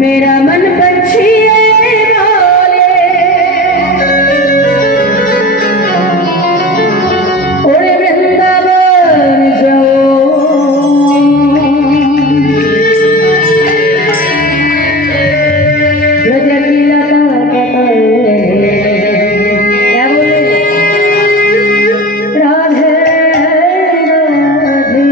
मेरा मन पक्षी बोले उड़े वृंदावन जाओ ब्रज की लता क्या बोले राधे राधे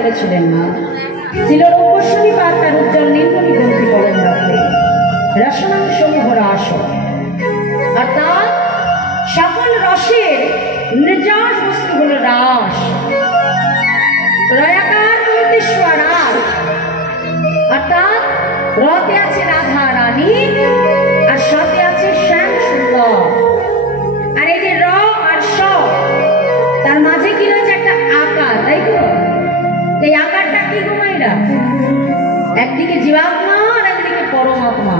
করেছিলেন না। ছিল রূপস্বামী পাঠ তার উজ্জ্বল নীলমণি গ্রন্থি কলম রাখলে রসনাংশ ভরা আসন, অর্থাৎ সকল রসের নির্যাস বস্তু হল রাস। রয়াকার মন্তেশ্বর অর্থাৎ রতে আছে রাধা রানী আর সতে আছে শ্যাম সুন্দর। আর এই যে র আর স তার মাঝে কি রয়েছে একটা আকার, তাই তো? এই আকারটা কি ঘুমাইরা? একদিকে জীবাত্মা আর একদিকে পরমাত্মা।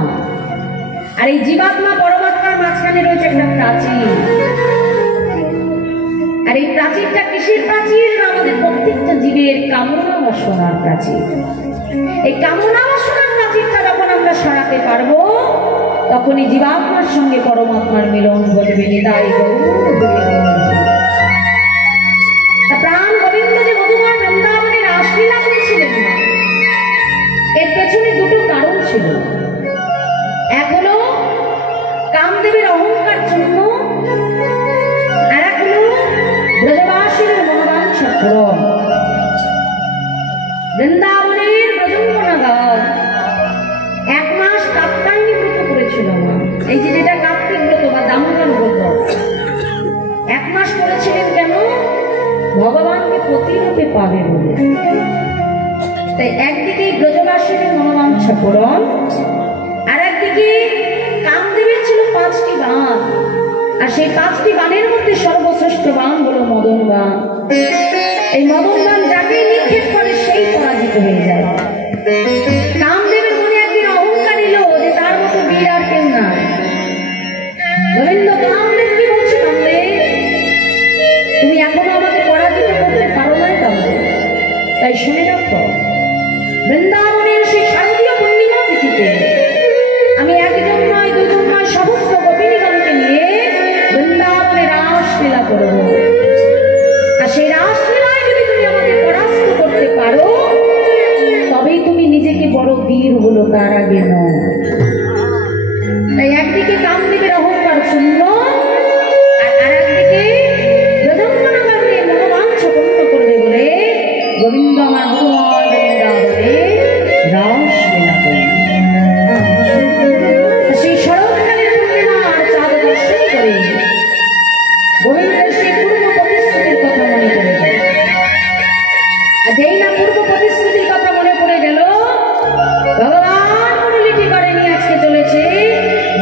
আর এই জীবাত্মা পরমাত্মার মাঝখানে রয়েছে একটা প্রাচীর। আর এই প্রাচীরটা কিসের প্রাচীর? আমাদের প্রত্যেকটা জীবের কামনা বাসনার প্রাচীর। এই কামনা বাসনার প্রাচীরটা যখন আমরা সরাতে পারবো তখনই জীবাত্মার সঙ্গে পরমাত্মার মিলন ঘটবে। নিতাই প্রাণ গোবিন্দ যে মধুময় বৃন্দাবনে রাসলীলা করেছিলেন না, এর পেছনে দুটো কারণ ছিল। এক হলো কামদেবের অহংকার জন্য, আর এক হলো ব্রজবাসীর মনোবাঞ্ছা পূরণ। বৃন্দাবনের ব্রজঙ্গনাগার 1 মাস কাত্যায়নী ব্রত করেছিল না। এই যে যেটা কার্তিক ব্রত বা দামোদর ব্রত 1 মাস করেছিলেন কেন? ভগবানকে প্রতিরূপে পাবে বলে। তাই একদিকে ব্রজবাসীর মনোবাঞ্ছা পূরণ, আর একদিকে কামদেবের ছিল 5টি বাণ, আর সেই 5টি বাণের মধ্যে সর্বশ্রেষ্ঠ বাণ হলো মদন বাণ। এই মদন বাণ যাকে নিক্ষেপ করে সেই পরাজিত হয়ে যায়। কামদেবের মনে একদিন অহংকার এলো যে তার মতো বীর আর কেউ নাই। গোবিন্দ কামদেব কি বলছে? কামদেব, তুমি এখনো আমাকে পরাজিত করতে পারো না কামদেব। তাই শুনে রাখো, বৃন্দাবনের সেই শারদীয় পূর্ণিমা তিথিতে আমি একজন নয়, দুজন নয়, সহস্র গোপিনীগণকে নিয়ে বৃন্দাবনে রাসলীলা করব। আর সেই রাসলীলায় যদি তুমি আমাকে পরাস্ত করতে পারো তবেই তুমি নিজেকে বড় বীর হলো, তার আগে নয়। তাই একদিকে কামদেবের অহংকার শূন্য, আর একদিকে ব্রজঙ্গনাগারকে মনোবাঞ্ছা পূর্ণ করবে বলে গোবিন্দ আমার মনোহর বৃন্দাবনে রাসলীলা করে। সেই শরৎকালের পূর্ণিমার চাঁদ দর্শন করে গোবিন্দের সেই পূর্ব প্রতিশ্রুতির কথা মনে পড়ে গেল। আর যেই না পূর্ব প্রতিশ্রুতির কথা মনে পড়ে গেল, ভগবান মুরলীটি করে নিয়ে আজকে চলেছে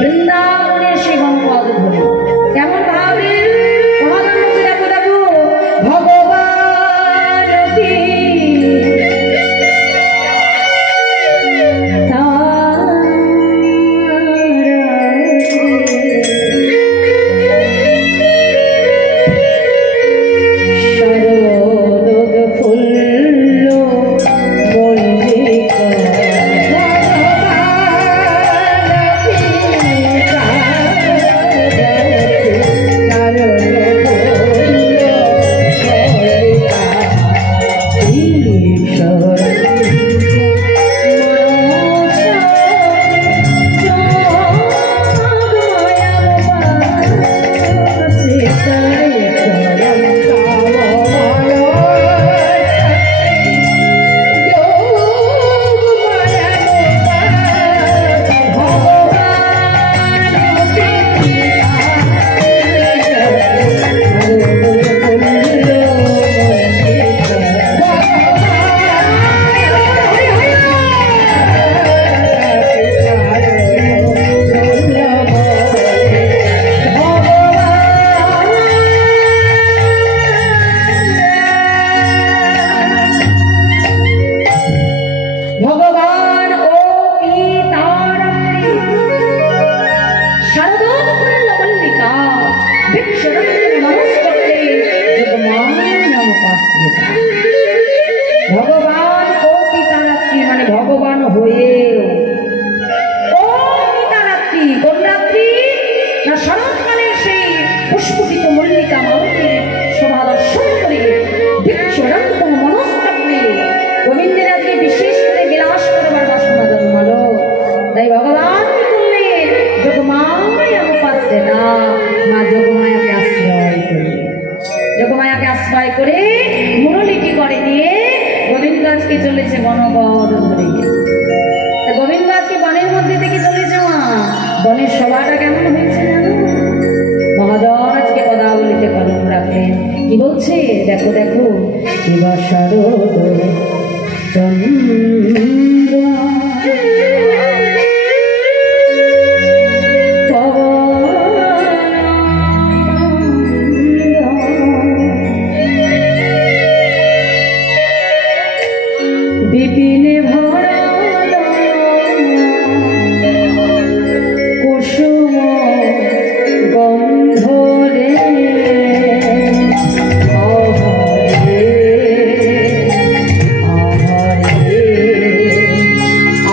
বৃন্দাবনের সেই গণপদ ধরে। কেমন ভাবে মহাজন বলছে, দেখো দেখো ভগবান ভগবান ও পিতারাত্রি মানে ভগবান হয়ে ও পিতারাত্রি কোন রাত্রি না শরৎকালের সেই পুষ্পিত মল্লিকা মালতীর শোভা দর্শন করে ভিক্ষুরন্ত মনস্চক্রে গোবিন্দের আজকে বিশেষ করে বিলাস করবার বাসনা জন্মালো। তাই ভগবান কি করলেন? যোগমায়া উপাস্যে না মা যোগমায়াকে আশ্রয় করে, যোগমায়াকে আশ্রয় করে মুরলীটি করে নিয়ে গোবিন্দ আজকে চলেছে বনপথ ধরে। গোবিন্দ আজকে বনের মধ্যে থেকে চলেছে। বনের সভাটা কেমন হয়েছে জানো? মহাজন আজকে পদাবলিতে কলম রাখলেন, কি বলছে দেখো দেখো। এবার শারদ চন্দ্র বিপিনে ভরা কুসুম গন্ধ রে আহারে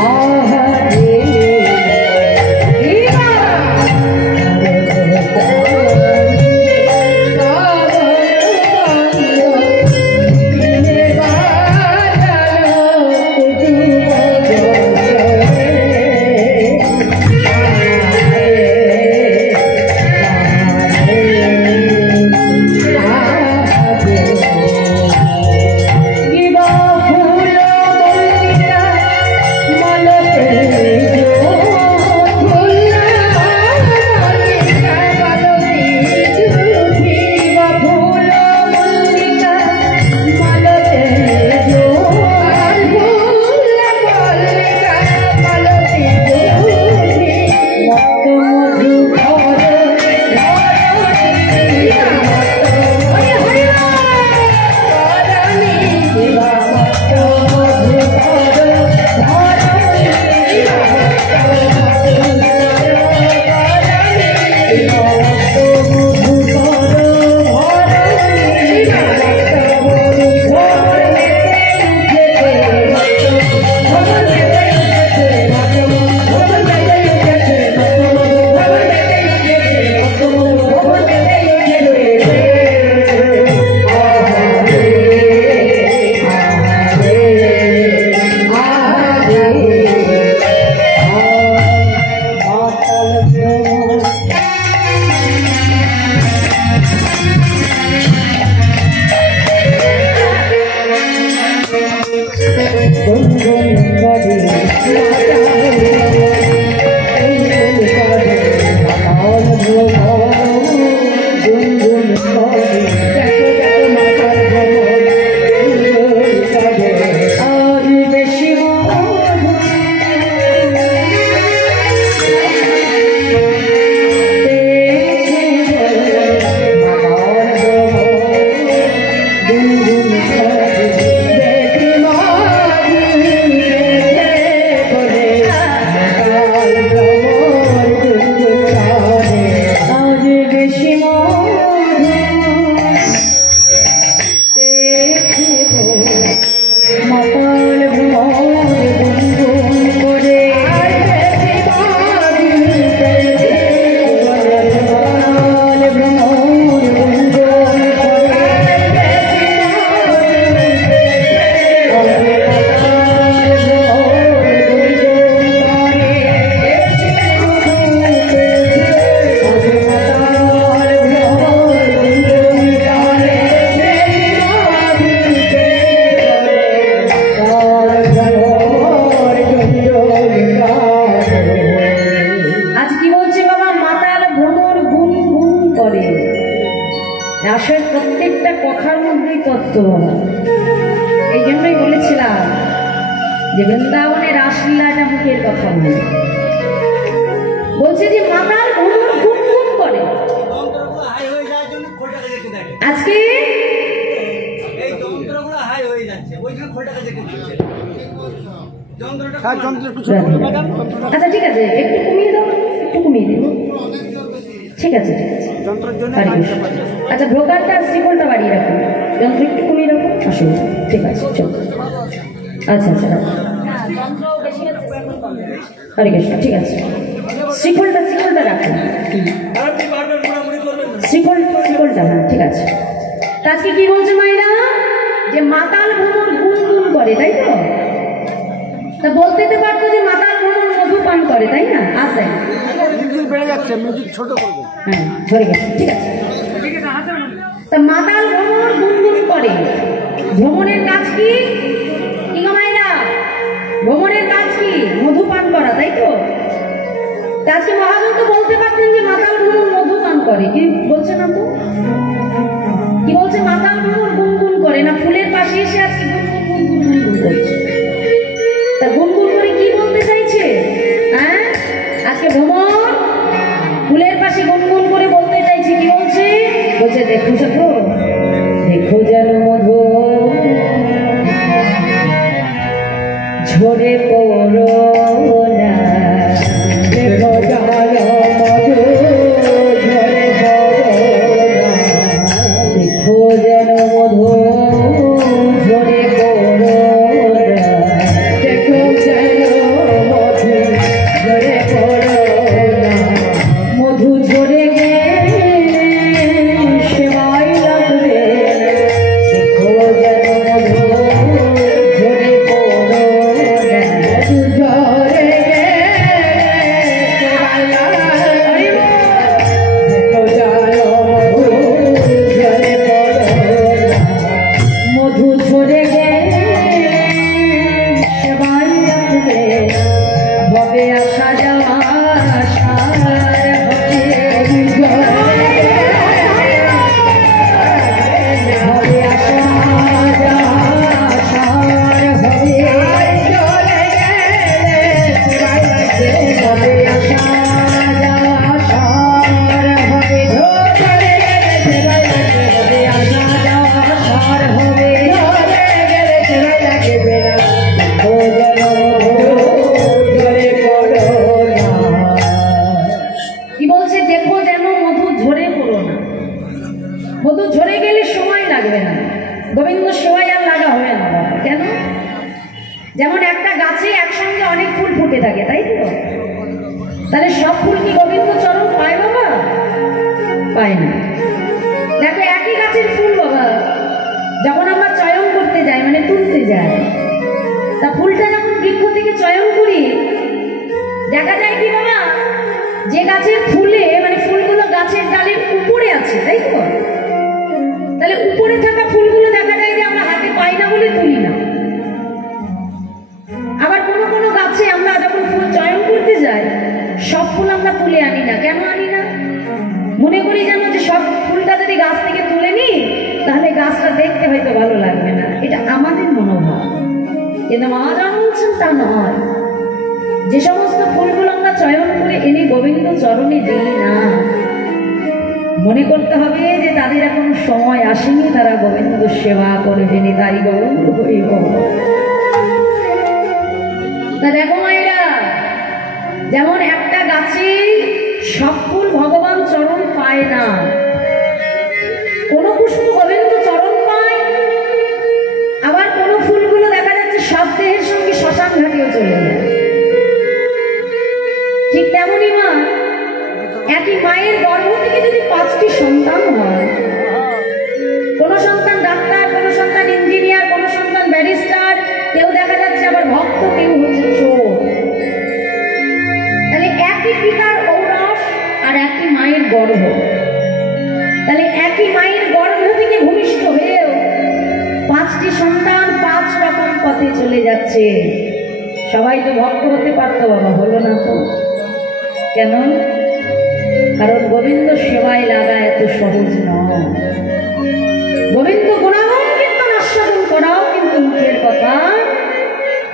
আহারে রাসের প্রত্যেকটা কথার মধ্যেই তত্ত্ব। এই জন্যই বলেছিলাম যে বৃন্দাবনে রাসলীলাটা মুখের কথা নয়। বলছে যে মাতার ভ্রমর গুন গুন করে। আজকে আচ্ছা ঠিক আছে, একটু কমিয়ে দাও, একটু কমিয়ে দেবো। ঠিক আছে ঠিক আছে, আচ্ছা ভ্রোকারটা শ্রীকলটা বাড়িয়ে রাখুন, যন্ত্র একটু কমিয়ে রাখুন, অসুবিধা। ঠিক আছে চল, আচ্ছা আচ্ছা হরে কৃষ্ণ। ঠিক আছে, শ্রীকলটা রাখুন, শ্রীকলটা হ্যাঁ ঠিক আছে। আজকে কি বলছে মায়েরা, যে মাতাল ভ্রমর গুন গুন করে, তাই তো? তা বলতে পারতো যে মাতাল ভ্রমর মধু পান করে, তাই না? আছে বেড়ে যাচ্ছে, মিউজিক ছোট করবো। হ্যাঁ ধরে গেছে, ঠিক আছে। তা মাতাল ভ্রমর গুনগুন করে, ভ্রমণের কাজ কি? করা, তাই তো? আজকে মহাজন তো বলতে পারতেন যে মাতাল ভ্রমণ মধু পান করে, কি বলছে না তো? কি বলছে? মাতাল ভ্রমণ গুনগুন করে না, ফুলের পাশে এসে আজকে গুনগুন গুনগুন গুনগুন করছে। তা গুনগুন করে কি বলতে চাইছে? হ্যাঁ, আজকে ভ্রমণ ফুলের পাশে গুনগুন করে বলতে চাইছে, কি বলছে? বলছে দেখো দেখো দেখো যেন মধু ঝরে পড়ো না, দেখো যেন মধু ঝরে পড়ো না, দেখো যেন মধু ঝরে পড়ো না, দেখো যেন মধু ঝরে পড়ো না, মধু ঝরে গেলে সেবাই লাগবে, দেখো যেন মধু ঝরে পড়ো না, মধু ঝরে গেলে সেবাই লাগবে, দেখো যেন মধু ঝরে পড়ো না, মধু ঝরে গেলে সেবাই লাগবে, হবে আসা যাওয়া সার হবে, হবে আসা যাওয়া সার হবে, হবে আসা যাওয়া সার হবে, হবে আসা যাওয়া সার হবে, কি বলছে? দেখো যেন মধু ঝরে পড়ো না, মধু ঝরে গেলে সময় লাগবে না, গোবিন্দ সেবায় আর লাগা হবে না। কেন? যেমন একটা গাছে একসঙ্গে অনেক ফুল ফুটে থাকে, তাই তো? তাহলে সব ফুল কি গোবিন্দ চরণ পায় বাবা? পায় না। দেখো একই গাছের ফুল বাবা, যখন আমরা চয়ন করতে যাই মানে তুলতে যাই, তা ফুলটা যখন বৃক্ষ থেকে চয়ন করি দেখা যায় কি বাবা, যে গাছের ফুলে মানে ফুলগুলো গাছের ডালের উপরে আছে, তাই তো? তাহলে উপরে থাকা ফুলগুলো দেখা যায় যে আমরা হাতে পাই না বলে তুলি না। আবার কোনো কোনো গাছে আমরা যখন ফুল চয়ন করতে যাই সব ফুল আমরা তুলে আনি না। কেন আনি না? মনে করি যেন যে সব ফুলটা যদি গাছ থেকে তুলে নিই তাহলে গাছটা দেখতে হয়তো ভালো লাগবে না, এটা আমাদের মনোভাব। কিন্তু মহাজন বলছেন তা নয়। যে সমস্ত ফুলগুলো আমরা চয়ন করে এনে গোবিন্দ চরণে দিই না, মনে করতে হবে যে তাদের এখন সময় আসেনি, তারা গোবিন্দ সেবা করবেনি, তাই গোবিন্দ হরিব। তা দেখো মায়েরা, যেমন একটা গাছে সব ফুল ভগবান চরণ পায় না, কোন পুষ্প গোবিন্দ চরণ পায়, আবার কোন ফুলগুলো দেখা যাচ্ছে সব দেহের সঙ্গে শ্মশান ঘাটেও চলে যায়। ঠিক তেমনই মা, একই মায়ের গর্ভ থেকে যদি 5টি সন্তান হয়, কোন সন্তান ডাক্তার, কোন সন্তান ইঞ্জিনিয়ার, কোন সন্তান ব্যারিস্টার, কেউ দেখা যাচ্ছে আবার ভক্ত, কেউ হচ্ছে চোর, তাহলে একই পিতার ঔরস আর একই মায়ের গর্ভ, তাহলে একই মায়ের গর্ভ থেকে ভূমিষ্ঠ হয়েও 5টি সন্তান 5 রকম পথে চলে যাচ্ছে। সবাই তো ভক্ত হতে পারতো বাবা, হলো না তো। কেন? কারণ গোবিন্দ সেবায় লাগা এত সহজ নয়। গোবিন্দ গুণাগুণ কীর্তন আস্বাদন করাও কিন্তু মুখের কথা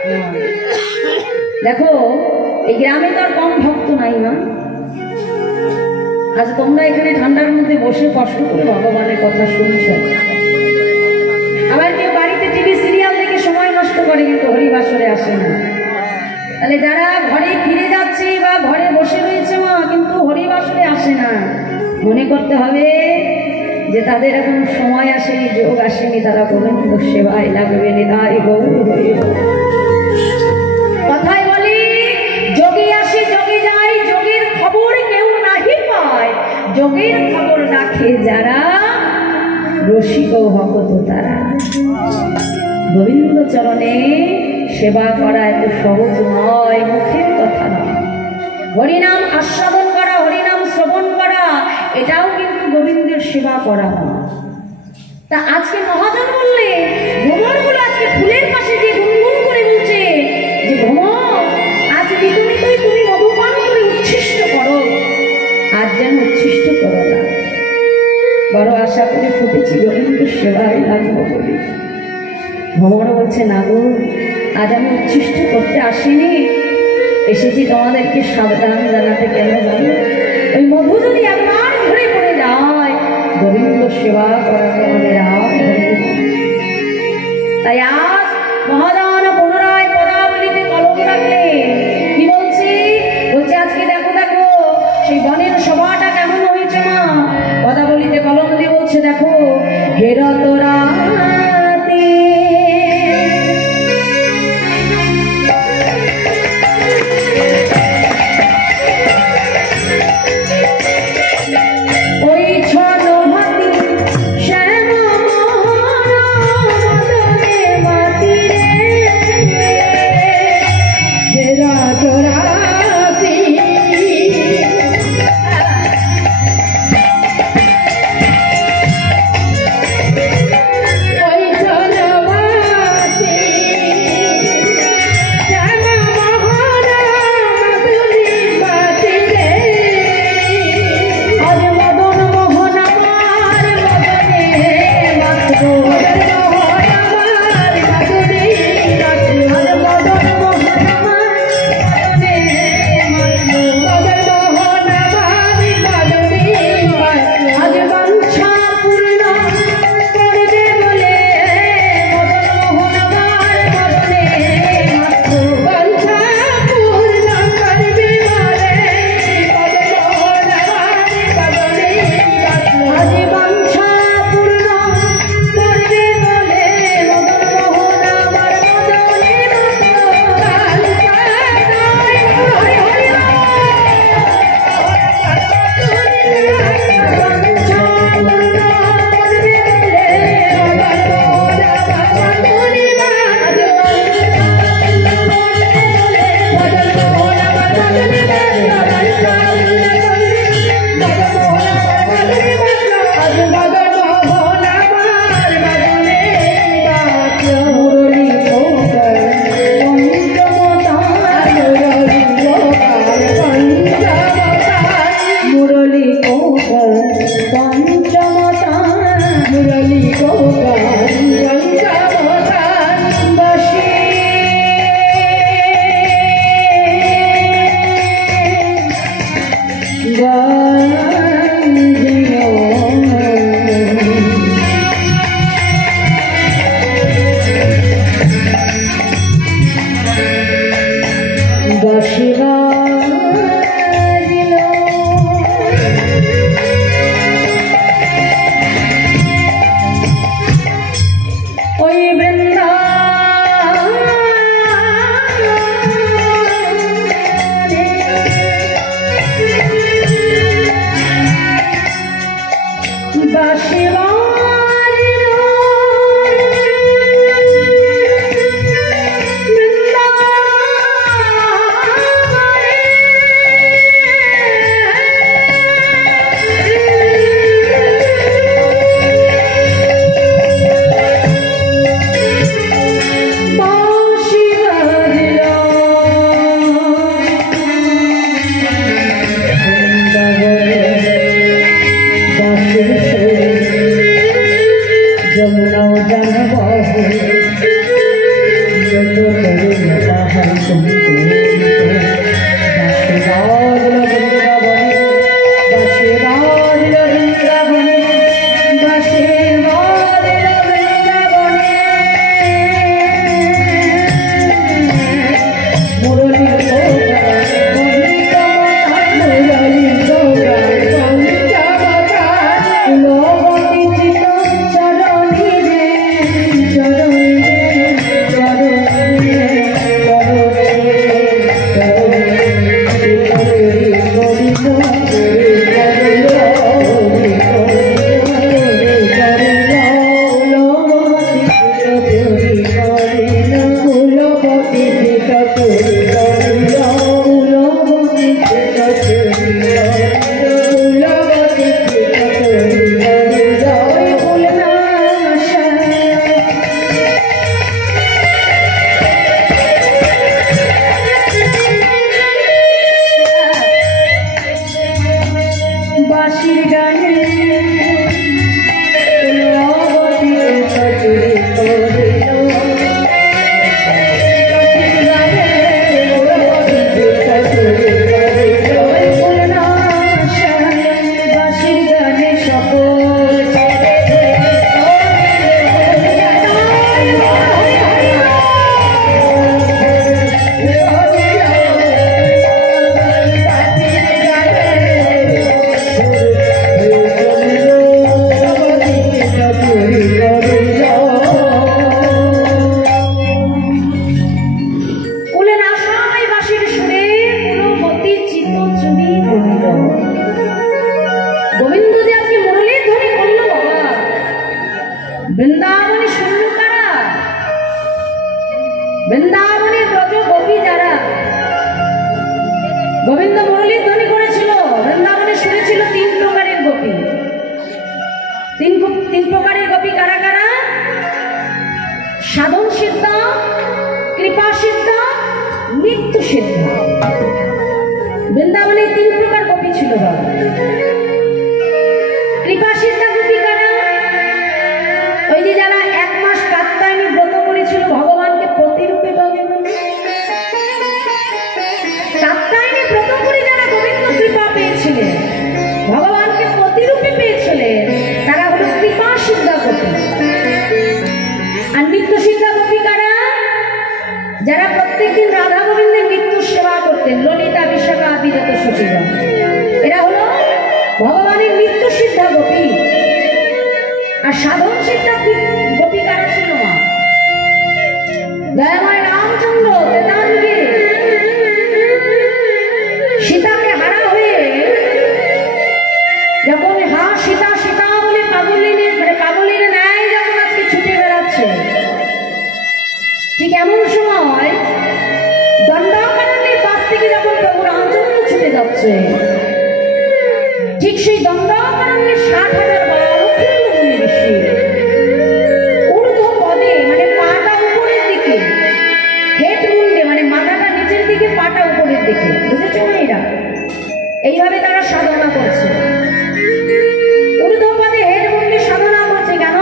নয়। দেখো এই গ্রামে তো আর কম ভক্ত নাই না। আজ তোমরা এখানে ঠান্ডার মধ্যে বসে কষ্ট করে ভগবানের কথা শুনছ, আবার কেউ বাড়িতে টিভি সিরিয়াল দেখে সময় নষ্ট করে, কিন্তু হরিবাসরে আসে না। তাহলে যারা ঘরে ফিরে যাচ্ছে বা ঘরে বসে রয়েছে মা, কিন্তু হরিবাসরে আসে না, মনে করতে হবে যে তাদের এখন সময় আসেনি, যোগ আসেনি, তারা গোবিন্দ সেবায় লাগবে। নিতাই গৌর হরি। কথায় বলে যোগী আসে যোগে যায়, যোগের খবর কেউ নাহি পায়, যোগের খবর রাখে যারা, রসিক ভক্ত তারা। গোবিন্দ চরণে সেবা করা এত সহজ নয়, মুখের কথা নয়। হরিনাম আস্বাদন করা, হরিনাম শ্রবণ করা, এটাও কিন্তু গোবিন্দের সেবা করা নয়। তা আজকে মহাজন বললে ভ্রমণগুলো আজকে ফুলের পাশে যে গুনগুন করে বলছে যে ভ্রমণ আজ বিদুনি বড় আশা করে ফুটেছি গোবিন্দ সেবায় লাগবো বলি। ভ্রমণ বলছে না গো, আজ আমি উচ্ছিষ্ট করতে আসিনি, এসেছি তোমাদেরকে সাবধান জানাতে। কেন জানো? ওই মধু যদি একবার ঘুরে পড়ে যায় গোবিন্দ সেবা করা তোমাদের আর হবে। তাই আজ মহাদান পুনরায় পদাবলিতে কলম রাখলে কি বলছি? বলছে আজকে দেখো দেখো সেই বনের সভাটা কেমন হয়েছে মা। পদাবলিতে কলম দিয়ে বলছে দেখো হেরা তোরা বৃন্দাবনে শূন্য কারা? বৃন্দাবনে ব্রজ গোপী যারা গোবিন্দ মুরলীর ধ্বনি করেছিল, বৃন্দাবনে শুনেছিল তিন প্রকারের গোপী। তিন প্রকারের গোপী কারা কারা? সাধন সিদ্ধ, কৃপা সিদ্ধ, মৃত্যু সিদ্ধ। বৃন্দাবনে তিন প্রকার গোপী ছিল বাবা। কৃপা সিদ্ধ গোপী কারা? ওই যে যারা 1 মাস কাত্যায়নী ব্রত করেছিল ভগবানকে প্রতিরূপে পাবে বলে। কাত্যায়নী ব্রত করে যারা গোবিন্দ কৃপা পেয়েছিলেন, ভগবানকে প্রতিরূপে পেয়েছিলেন, তারা হলো কৃপা সিদ্ধ গোপী। আর নিত্য সিদ্ধ গোপী কারা? যারা প্রত্যেকদিন রাধা গোবিন্দের মৃত্যুর সেবা করতেন, ললিতা বিশাখা আদি যত সতীগণ, এরা হলো ভগবানের নিত্য সিদ্ধ গোপী। আর সাধন সিদ্ধ গোপী কারা ছিল মা? দয়াময় রামচন্দ্র ত্রেতাযুগে সীতাকে হারা হয়ে যখন হা সীতা সীতা বলে পাগলিনে ন্যায় যখন আজকে ছুটে বেড়াচ্ছে, ঠিক এমন সময় দণ্ডকারণ্যের পাশ থেকে যখন প্রভু রামচন্দ্র ছুটে যাচ্ছে, ঠিক সেই দণ্ডকারণ্যের 60,000 বালক মুনি ঋষি ঊর্ধ্ব পদে, মানে পাটা উপরের দিকে, হেড মুন্ডে, মানে মাথাটা নিচের দিকে, পাটা উপরের দিকে, বুঝেছো মেয়েরা? এইভাবে তারা সাধনা করছে, ঊর্ধ্ব পদে হেড মুন্ডে সাধনা করছে। কেন?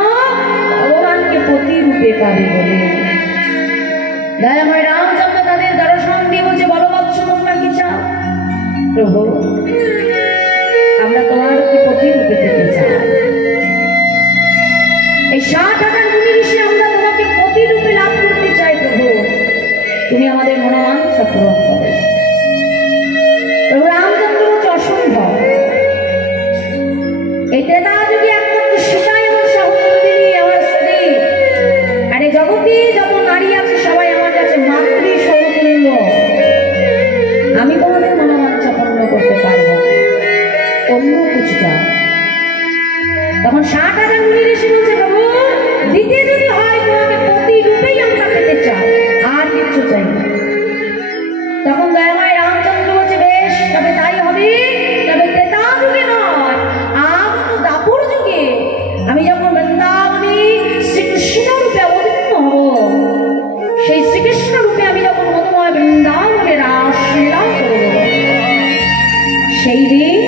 ভগবানকে প্রতিরূপে পাবে বলে। দয়াময় রামচন্দ্র তাদের দর্শন দিয়ে বলছে, বলো বৎস তোমরা কি চাও? প্রভু, আমরা তোমার প্রতিরূপে পেতে চাই। এই 60,000 মুনি ঋষি আমরা তোমাকে প্রতিরূপে লাভ করতে চাই। প্রভু, তুমি আমাদের মনোবাঞ্ছা পূরণ করো। প্রভু রামচন্দ্র বলছে, অসম্ভব। এই ত্রেতাযুগে একমাত্র সীতাই আমার সহধর্মিণী, আমার স্ত্রী। আর এই জগতে যত নারী আছে সবাই আমার কাছে মাতৃ সমতুল্য। আমি তোমাদের মনোবাঞ্ছা পূর্ণ করতে পারবো অন্য কিছুটা। তখন 60,000 মুনি ঋষি বলছে, প্রভু, দিতে যদি হয় তোমাকে প্রতিরূপেই আমরা পেতে চাই, আর কিছু চাই না। তখন দয়াময় রামচন্দ্র বলছে, বেশ, তবে তাই হবে। তবে ত্রেতাযুগে নয়, আগত দাপর যুগে আমি যখন বৃন্দাবনে শ্রীকৃষ্ণ রূপে অবতীর্ণ হব, সেই শ্রীকৃষ্ণ রূপে আমি যখন মধুময় বৃন্দাবনে রাসলীলা করব, সেই দিন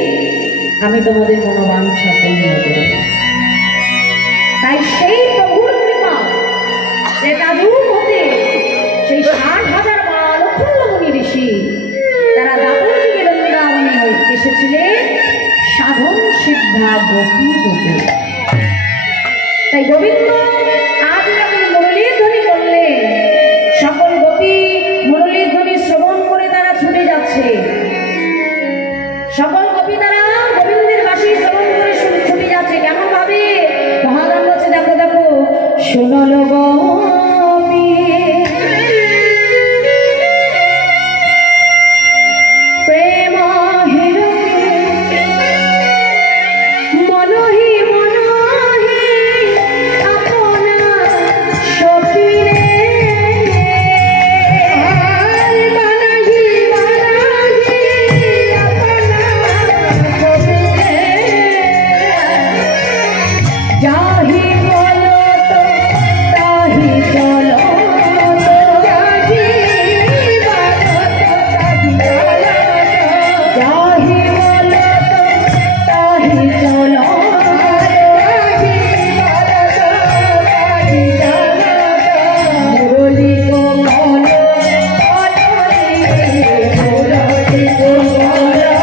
আমি তোমাদের মনোবাঞ্ছা পূর্ণ করব। তাই সেই প্রভুর কৃপা ত্রেতাযুগ হতে সেই 60,000 বালক মুনি ঋষি তারা দাপর যুগে বৃন্দাবনে এসেছিলেন সাধন সিদ্ধা গোপী রূপে। তাই গোবিন্দ আজ যখন মুরলীর ধ্বনি করলেন, সকল গোপী মুরলীর ধ্বনি শ্রবণ করে তারা ছুটে যাচ্ছে। সকল গোপী তারা গোবিন্দের বাঁশি শ্রবণ করে ছুটে যাচ্ছে। কেমন ভাবে? মহারাজ বলছে, দেখো দেখো, শোনল গোপী প্রেম হিরকে মনহি মনহি আপনা সখিরে মনহি মনহি আপনা সখিরে যাহি বলো তো তাহি চলো যাহি বলো তো তাহি চলো যাহি বলো তো তাহি চলো যাহি বলো তো তাহি চলো মুরলী গো বলো মুরলী গো বলো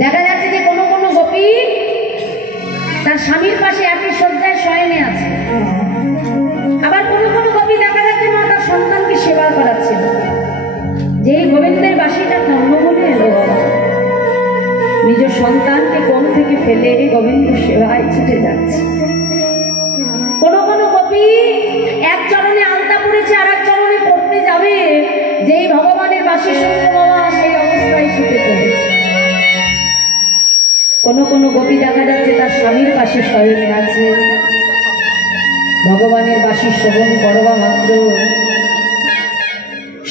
দেখা যাচ্ছে যে কোনো কোনো কবি তার স্বামীর পাশে একই শয্যায় শয়নে আছে, আবার কোনো কোনো কবি দেখা যাচ্ছে মা তার সন্তানকে সেবা করাচ্ছিল। যেই গোবিন্দের বাঁশিটা কর্ণ বলে এলো বাবা, নিজ সন্তানকে কোন থেকে ফেলে গোবিন্দ সেবায় ছুটে যাচ্ছে। কোনো কোনো কবি এক চরণে আলতা পড়েছে আর এক চরণে পড়তে যাবে, যেই ভগবানের বাঁশি শুনতে বাবা সেই অবস্থায় ছুটে চলেছে। কোনো কোনো কবি দেখা যাচ্ছে তার স্বামীর পাশে শয়নে আছে, ভগবানের বাঁশি শ্রবণ করবা মাত্র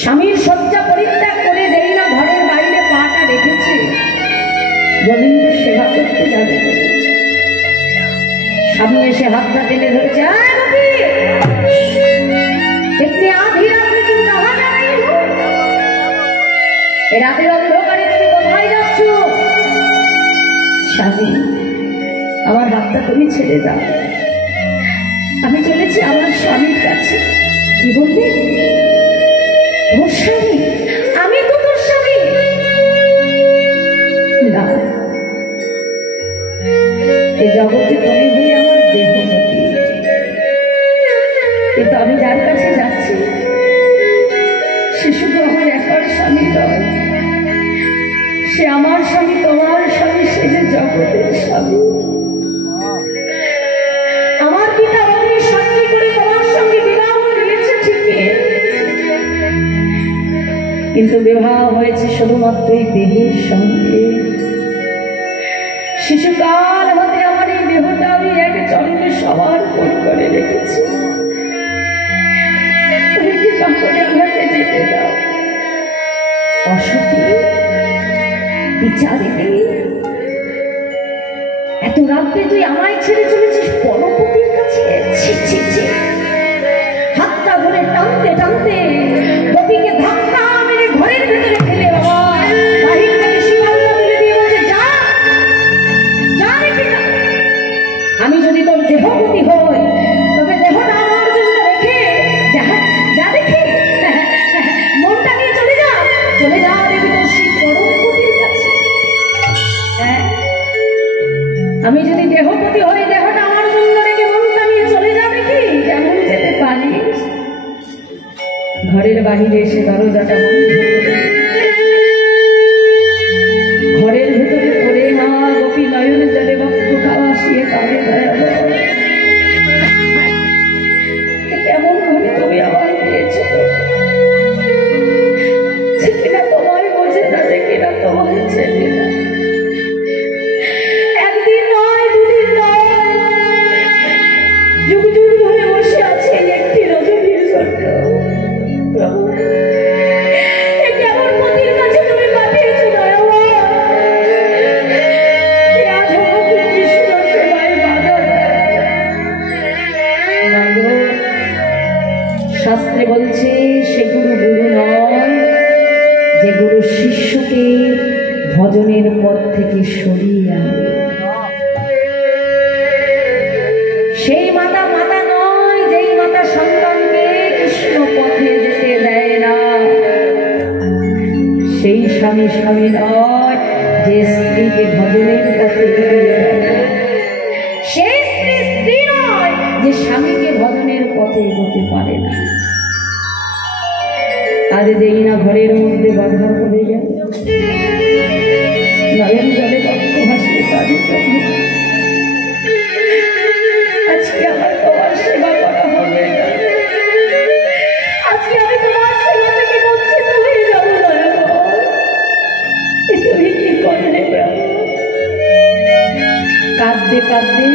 স্বামীর শয্যা পরিত্যাগ করে যেই না ঘরের বাইরে পাটা রেখেছে গোবিন্দ সেবা করতে যাবে, স্বামী এসে হাতটা টেনে ধরেছে, রাতের অন্ধকারে তুমি কোথায় যাচ্ছ? স্বামী, আমার হাতটা তুমি ছেড়ে দাও, আমি চলেছি আমার স্বামীর কাছে। কি বলবি? তোর স্বামী? আমি তো তোর স্বামী না, এই জগতে তুমি হই আমার দেহপতি, কিন্তু আমি যার কাছে যাচ্ছি সে শুধু আমার একার স্বামী নয়, সে আমার স্বামী, তোমার স্বামী, সে যে জগতের স্বামী। আমার পিতা অগ্নি সাক্ষী করে তোমার সঙ্গে বিবাহ দিয়েছে ঠিকই, কিন্তু বিবাহ হয়েছে শুধুমাত্র এই দেহের সঙ্গে। শিশুকাল হতে আমার এই দেহটা আমি এক চরণে সবার ফোন করে রেখেছি, তুমি কৃপা করে আমাকে যেতে দাও। অসতী বিচারিণী, এত রাত্রে তুই আমায় ছেড়ে চলেছিস পরপতির কাছে? হাতটা ধরে টানতে টানতে পতিকে ধাক্কা মেরে ঘরের ভেতরে ফেলে বাবা বাহির থেকে শিবালটা তুলে দিয়ে বলছে, যা যা রেখে যা, আমি যদি তোর দেহপতি হই তবে দেহটা আমার জন্য রেখে যা, যা দেখি মনটা নিয়ে চলে যা, চলে যা দেখি তোর সেই পরপতির কাছে। আমি যদি দেহপতি হই, দেহটা আমার জন্য রেখে মনটা নিয়ে চলে যাবে কি? যেমন যেতে পারিস। ঘরের বাহিরে এসে দরজাটা বন্ধ করে ঘরের ভেতরে পড়ে মা গোপী নয়ন জলে বক্ষ ভাসিয়ে কাঁদে, কেমন ঘরে তুমি আমার দিয়েছ, কিনা তোমায় বোঝে না, যে কিনা তোমায় চেনে না। একদিন নয়, দুদিন নয়, যুগ যুগ ধরে বসে আছে একটি রজনীর জন্য। কেমন পতির কাছে তুমি পাঠিয়েছো দয়াময়, আজ আমাকে কৃষ্ণ সেবায় বাধা দেয়। শাস্ত্রে বলছে সে গুরু গুরু নয়, যে গুরু শিষ্যকে ভজনের পথ থেকে সরিয়ে আনে। সেই মাতা মাতা নয়, যেই মাতা সন্তানকে কৃষ্ণ পথে যেতে দেয় না। সেই স্বামী স্বামী নয়, যে স্ত্রীকে ভজনের পথে এগিয়ে দেয়। সেই স্ত্রী স্ত্রী নয়, যে স্বামীকে ভজনের পথে এগোতে পারে না। আজ যেই না ঘরের মধ্যে বাধা পড়ে যায়, নয়ন জলে বক্ষ ভাসিয়ে কাজে করবে, আজকে আমার তোমার সেবা করা হবে না, আজকে আমি তোমার সেবা থেকে বঞ্চিত হয়ে যাবো দয়াময়, তুমি কি করলে? কাঁদতে কাঁদতে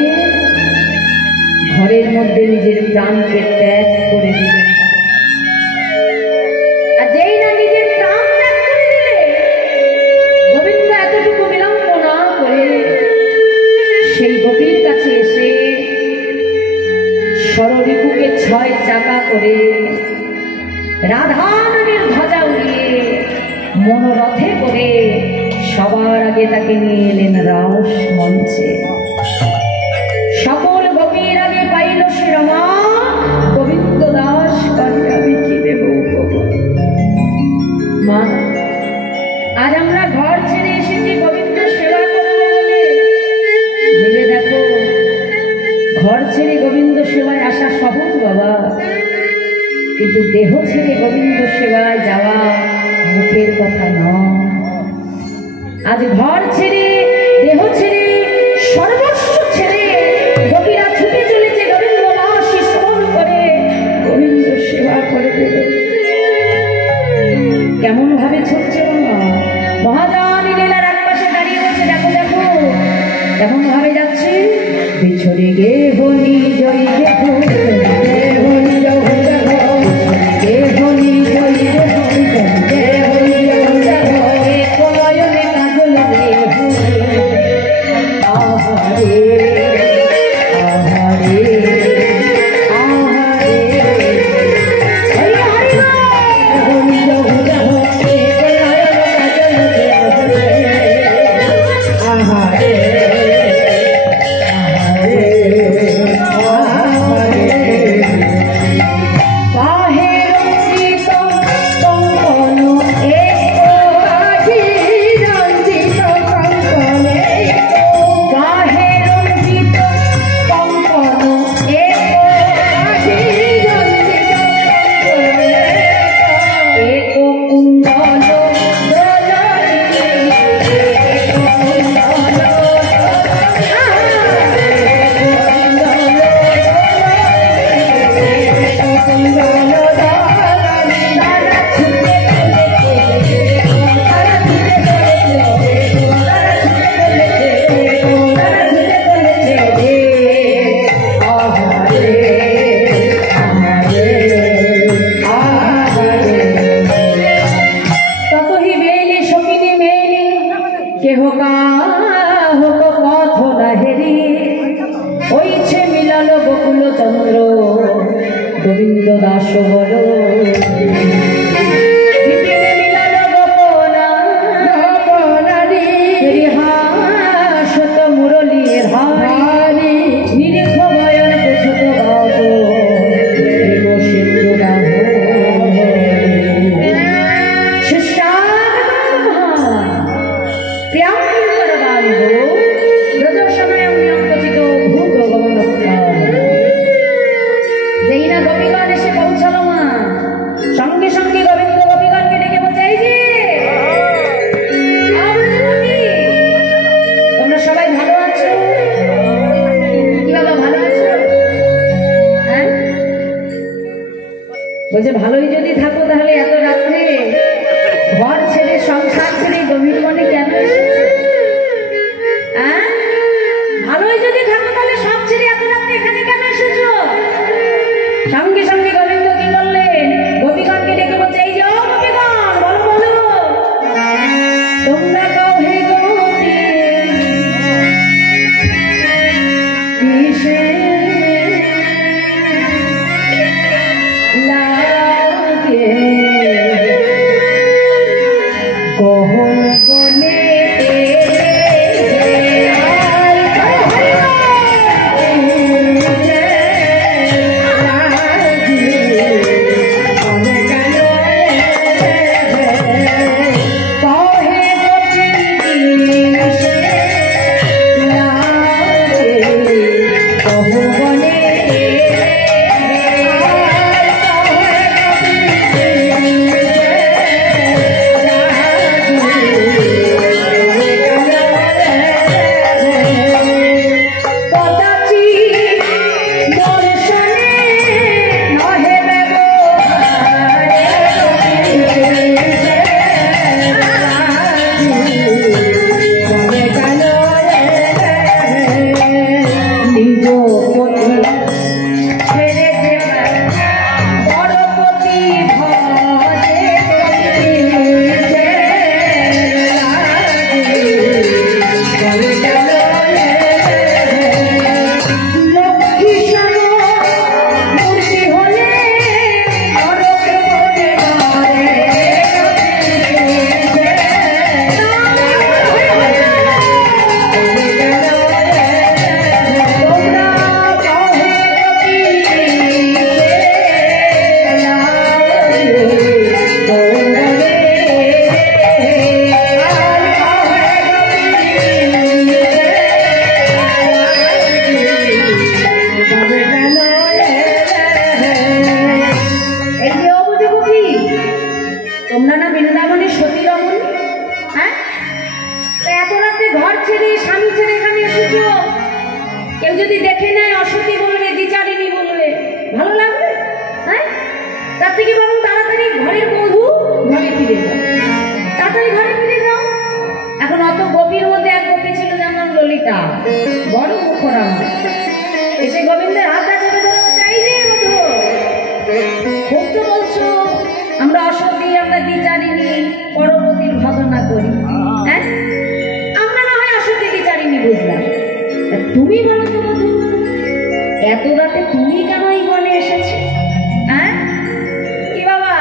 ঘরের মধ্যে নিজের প্রাণকে ত্যাগ করে দিলেন। আর যেই না নিজের প্রাণ ত্যাগ করে দিলে, গোবিন্দ এতটুকু বিলম্ব না করে সেই গোপীর কাছে এসে ষড়রিপুকে 6 চাকা করে রাধা নামের ধ্বজা উড়িয়ে মনোরথে করে সবার আগে তাকে নিয়ে এলেন রাস মঞ্চে। সকল গোপীর আগে পাইল সে রমা, গোবিন্দ দাস কাজে আমি কি দেব মা? আজ আমরা ঘর ছেড়ে এসেছি গোবিন্দ সেবা করবো বলে, আজ ঘর ছেড়ে, দেহ ছেড়ে, সর্বস্ব ছেড়ে গোপীরা ছুটে চলেছে গোবিন্দ দাস স্মরণ করে, গোবিন্দ সেবা করে দেব। কেমন ভাবে ছুটছে মহাজানী লীলার এক পাশে দাঁড়িয়ে বলছে, দেখো দেখো কেমন ভাবে যাচ্ছে। পিছনে গে হনি জয় দেখো, গোবিন্দ দাস বলো মুরলীর হারি নিরীক্ষ বয়ন ছোট যেই না গোপীগণ এসে পৌঁছালো মা, সঙ্গে সঙ্গে গোবিন্দ গোপীগণকে ডেকে বলছে, এই যে তোমরা সবাই ভালো আছো? কি বাবা ভালো আছো? হ্যাঁ বলছে, ভালোই যদি থাকো তাহলে এত রাত্রে ঘর ছেড়ে সংসার ছেড়ে গভীর মনে কেন এসেছো? হ্যাঁ ভালোই যদি থাকো তাহলে সব ছেড়ে এত রাত্রে এখানে কেন এসেছো? সঙ্গে সঙ্গে গোবিন্দ কি করলেন, গোপীগণকে ডেকে বলছে, এই যে গোপীগণ বলো বলো তোমরা কও হে গোপী কিসে কেউ যদি দেখে নেয় অসতী বলবে, দ্বিচারিণী বলবে, ভালো লাগবে? হ্যাঁ, তার থেকে বরং তাড়াতাড়ি ঘরের বধূ ঘরে ফিরে যাও, তাড়াতাড়ি ঘরে ফিরে যাও। এখন অত গোপীর মধ্যে এক গোপী ছিল, যার নাম ললিতা, বড় মুখরাম। এসে গোবিন্দের হাতটা চেপে ধরে চাই যে বধূ, খুব তো বলছো আমরা অসতী, আমরা দ্বিচারিণী, পরবর্তীর ভজনা করি। হ্যাঁ, আমরা না হয় অসতী দ্বিচারিণী বুঝলাম, তুমি বলো তো বধূ, এত রাতে তুমি কেন এই বনে এসেছো? হ্যাঁ, কি বাবা?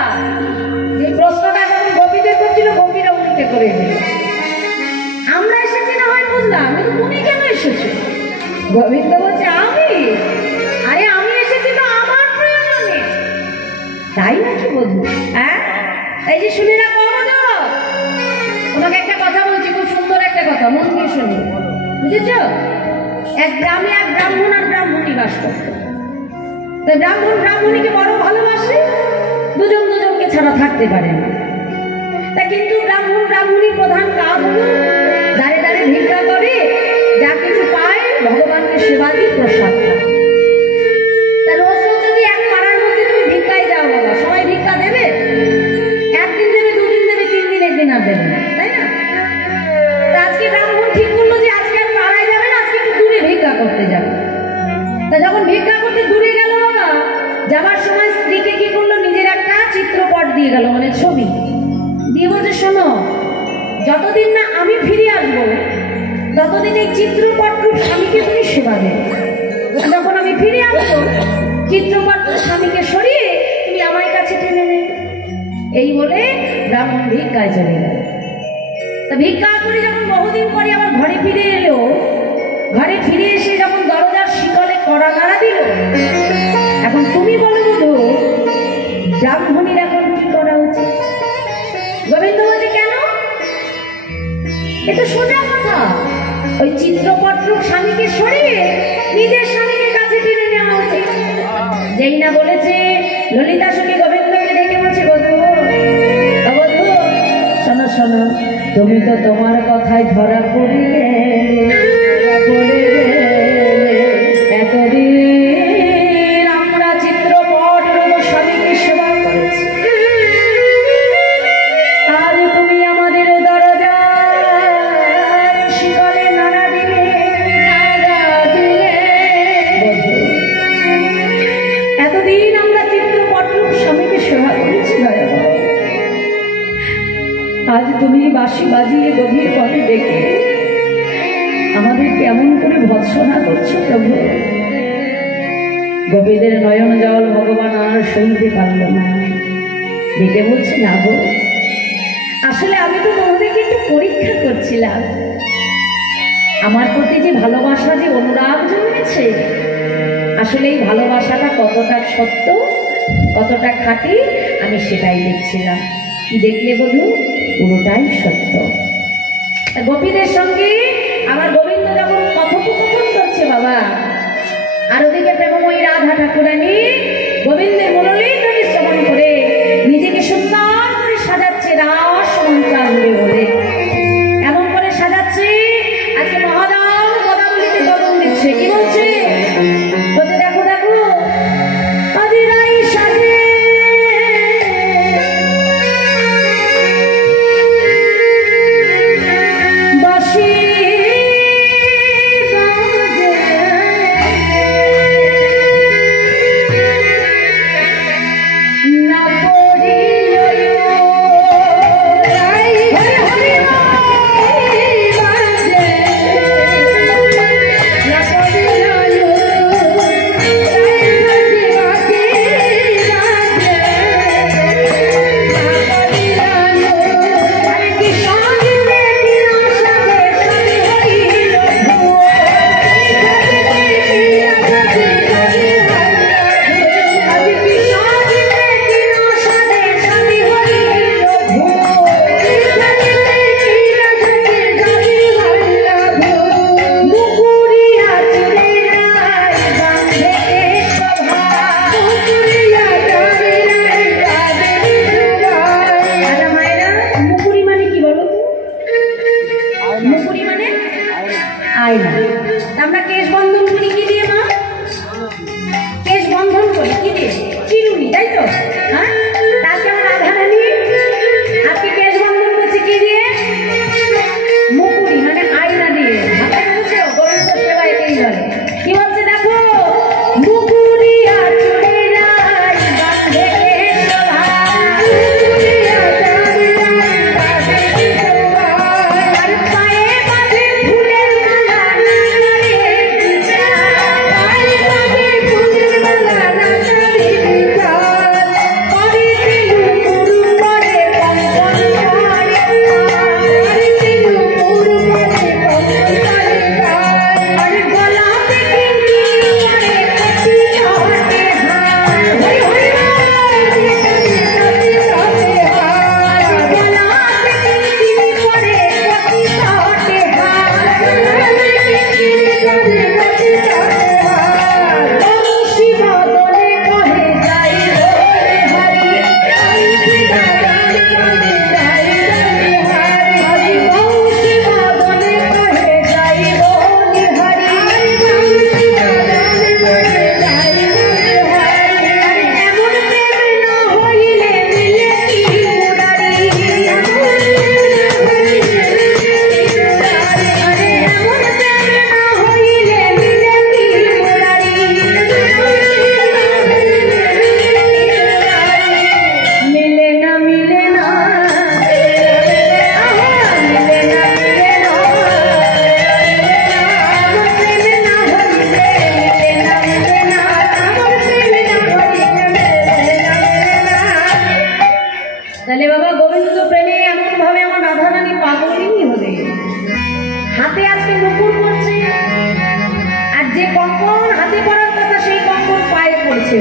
এই প্রশ্নটা যখন গোপীদের করছিল, গোপীরা উল্টে করে দিল। আমরা এসেছি না হয় বুঝলাম, কিন্তু তুমি কেন এসেছো? গোবিন্দ বলছে, আরে আমি এসেছি তো আমার প্রয়োজনে। তাই নাকি বধূ? হ্যাঁ, এই যে শুনে না, তোমাকে একটা কথা বলছি, খুব সুন্দর একটা কথা, মন দিয়ে শুনি, বুঝেছ? এক গ্রামে এক ব্রাহ্মণ আর ব্রাহ্মণী বাস করত। তাই ব্রাহ্মণ ব্রাহ্মণীকে বড় ভালোবাসে, দুজন দুজনকে ছাড়া থাকতে পারে না। তা কিন্তু ব্রাহ্মণ ব্রাহ্মণীর প্রধান কাজ হলো দাঁড়ে দাঁড়ে ভিক্ষা করে, যা কিছু পায় ভগবানকে সেবা দিয়ে প্রসাদ পায়। তা রোজ রোজ যদি এক পাড়ার মধ্যে তুমি ভিক্ষায় যাও বাবা, সবাই ভিক্ষা দেবে? একদিন দেবে, দুদিন দেবে, 3 দিন, একদিন আর দেবে না, তাই না? তা আজকে ব্রাহ্মণ ঠিক করলো যে আজকে আর পাড়ায় যাবে না, আজকে একটু দূরে ভিক্ষা করতে যাবে। তা যখন ভিক্ষা করতে দূরে গেল বাবা, যাবার সময় স্ত্রীকে কি করলো, নিজের একটা চিত্রপট দিয়ে গেল, মানে ছবি দিয়ে বলছে, শোনো, যতদিন না আমি ফিরে আসবো ততদিন এই চিত্রপট রূপ স্বামীকে তুমি সেবা দেবে। যখন আমি ফিরে আসবো, চিত্রপট স্বামীকে সরিয়ে তুমি আমার কাছে টেনে নেবে। এই বলে ব্রাহ্মণ ভিক্ষায় চলে গেল। তা ভিক্ষা করে যখন বহুদিন পরে আবার ঘরে ফিরে এলো, ঘরে ফিরে এসে যখন দরজার শিকলে কড়া নাড়া দিল, এখন তুমি বলো বধূ, ব্রাহ্মণীর এখন কি করা উচিত? গোবিন্দ বলছে, কেন? এটা সোজা কথা, ওই চিত্রপট রূপ স্বামীকে সরিয়ে নিজের স্বামীকে কাছে টেনে নেওয়া উচিত। যেই না বলেছে, ললিতা সখী গোবিন্দকে ডেকে বলছে, বধূ বধূ শোনো শোনো, তুমি তো তোমার কথায় ধরা পড়ে এতদিন আমরা চিত্রপট রূপ স্বামীকে সেবা করেছি, আজ তুমি আমাদের দরজার শিকলে নাড়া দিলে। এতদিন আমরা চিত্রপট রূপ স্বামীকে সেবা করেছি, আজ তুমি বাঁশি বাজিয়ে গভীর বনে ডেকে আমাদের কেমন করে ভৎসনা করছো প্রভু? গোপীদের নয়ন জল ভগবান আর সইতে পারল না, ডেকে বলছি, না গো, আসলে আমি তো তোমাদেরকে একটু পরীক্ষা করছিলাম, আমার প্রতি যে ভালোবাসা, যে অনুরাগ জন্মেছে, আসলে এই ভালোবাসাটা কতটা সত্য, কতটা খাঁটি, আমি সেটাই দেখছিলাম। কি দেখলে বধূ? পুরোটাই সত্য। গোপীদের সঙ্গে আমার গোবিন্দ যখন কথোপকথন করছে বাবা, আর ওদিকে প্রেমময়ী রাধা ঠাকুরানী গোবিন্দের মুরলীধ্বনি শ্রবণ করে নিজেকে সুন্দর করে সাজাচ্ছে, রাস মঞ্চাঙ্গে বলে এমন করে সাজাচ্ছে, আজকে মহাদান পদাবলিতে কদম দিচ্ছে। কি বলছে? বলছে, দেখো দেখো, আজিরাই সাজে বাঁশি আয়না। আমরা কেশ বন্ধন করি কি দিয়ে মা? কেশ বন্ধন করি কি দিয়ে? চিরুনি, তাই তো? হ্যাঁ, তাকে আমার রাধা রানী আজকে কেশ বন্ধন করছে কি দিয়ে? মুকুরি, মানে আয়না দিয়ে। হাতে বুঝেছো? গোবিন্দ সেবা এটাই বলে। কি বলছে দেখো, মুকুরি আর চুড়ি নাই বাঁধে কেশবা, আর পায়ে বাঁধে ফুলের মালা নাচে তাহলে বাবা গোবিন্দ প্রেমে এমন ভাবে আমার রাধা রানী পাগলিনী হবে। হাতে আজকে নুপুর পড়ছে, আর যে কঙ্কন হাতে পড়ার কথা সেই কঙ্কন পায়ে পড়ছে।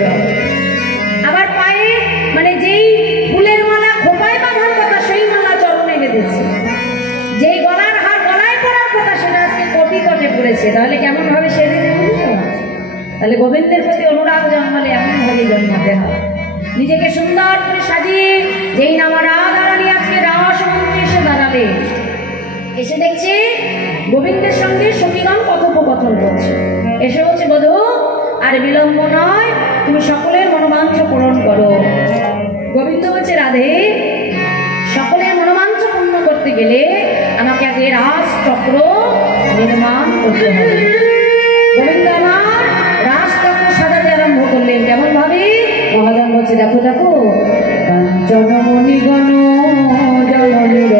আবার পায়ে মানে যেই ফুলের মালা খোপায় বাঁধার কথা সেই মালা চরণে বেঁধেছে, যেই গলার হার গলায় পড়ার কথা সেটা আজকে কোটি কটে পড়েছে। তাহলে কেমন ভাবে সেজেছে বুঝছো? তাহলে গোবিন্দের প্রতি অনুরাগ জন্মালে এমন ভাবে জন্মাতে হয়। নিজেকে সুন্দর করে সাজিয়ে যেই না আমার রাধা রানী আজকে রাস মঞ্চে এসে দাঁড়ালে, এসে দেখছে গোবিন্দের সঙ্গে সখীগণ কথোপকথন করছে। এসে বলছে, বধূ আর বিলম্ব নয়, তুমি সকলের মনোবাঞ্ছা পূরণ করো। গোবিন্দ বলছে, রাধে সকলের মনোবাঞ্ছা পূর্ণ করতে গেলে আমাকে আগে রাস চক্র নির্মাণ করতে হবে। গোবিন্দ আমার রাস চক্র সাজাতে আরম্ভ করলেন। কেমন ভাবে? মহাজন বলছে, দেখো দেখো, কাঞ্চন মণিগণ জলনির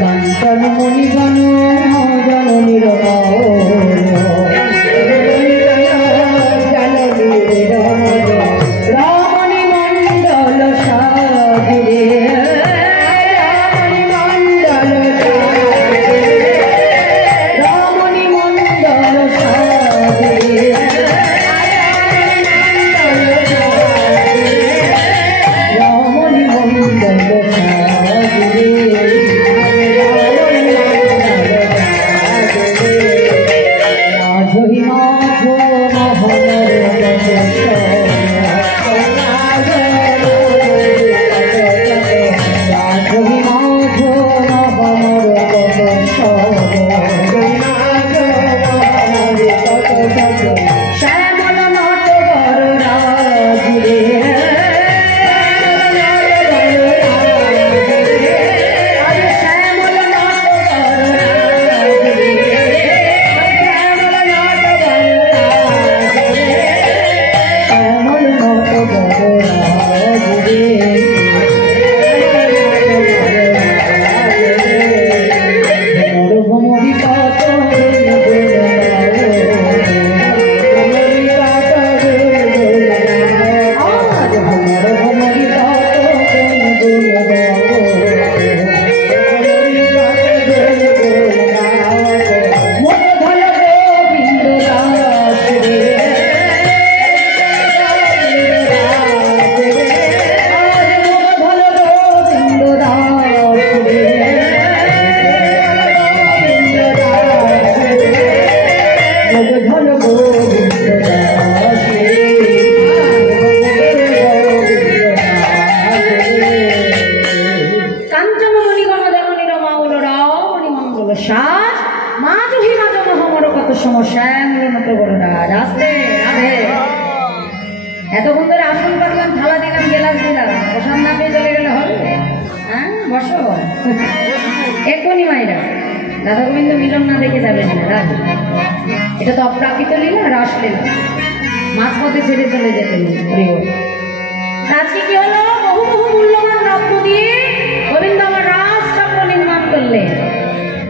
কাঞ্চন মণিগণ জলনির রমণী মণ্ডল সাগরে শ্যামল মতো বড়রাজ আসতে রাধে। এতক্ষণ ধরে আসন পাতলাম, থালা দিলাম, গেলাস দিলাম, প্রসাদ না পেয়ে চলে গেলে হবে? হ্যাঁ বসো এক্ষুনি মায়েরা। রাধা গোবিন্দ মিলন না দেখে যাবেন না রাজ, এটা তো অপ্রাকৃত লীলা, রাস লীলা, মাঝপথে ছেড়ে চলে যেতেন। আজকে কি হলো? বহু বহু মূল্যবান রত্ন দিয়ে গোবিন্দ আমার রাস চক্র নির্মাণ করলেন।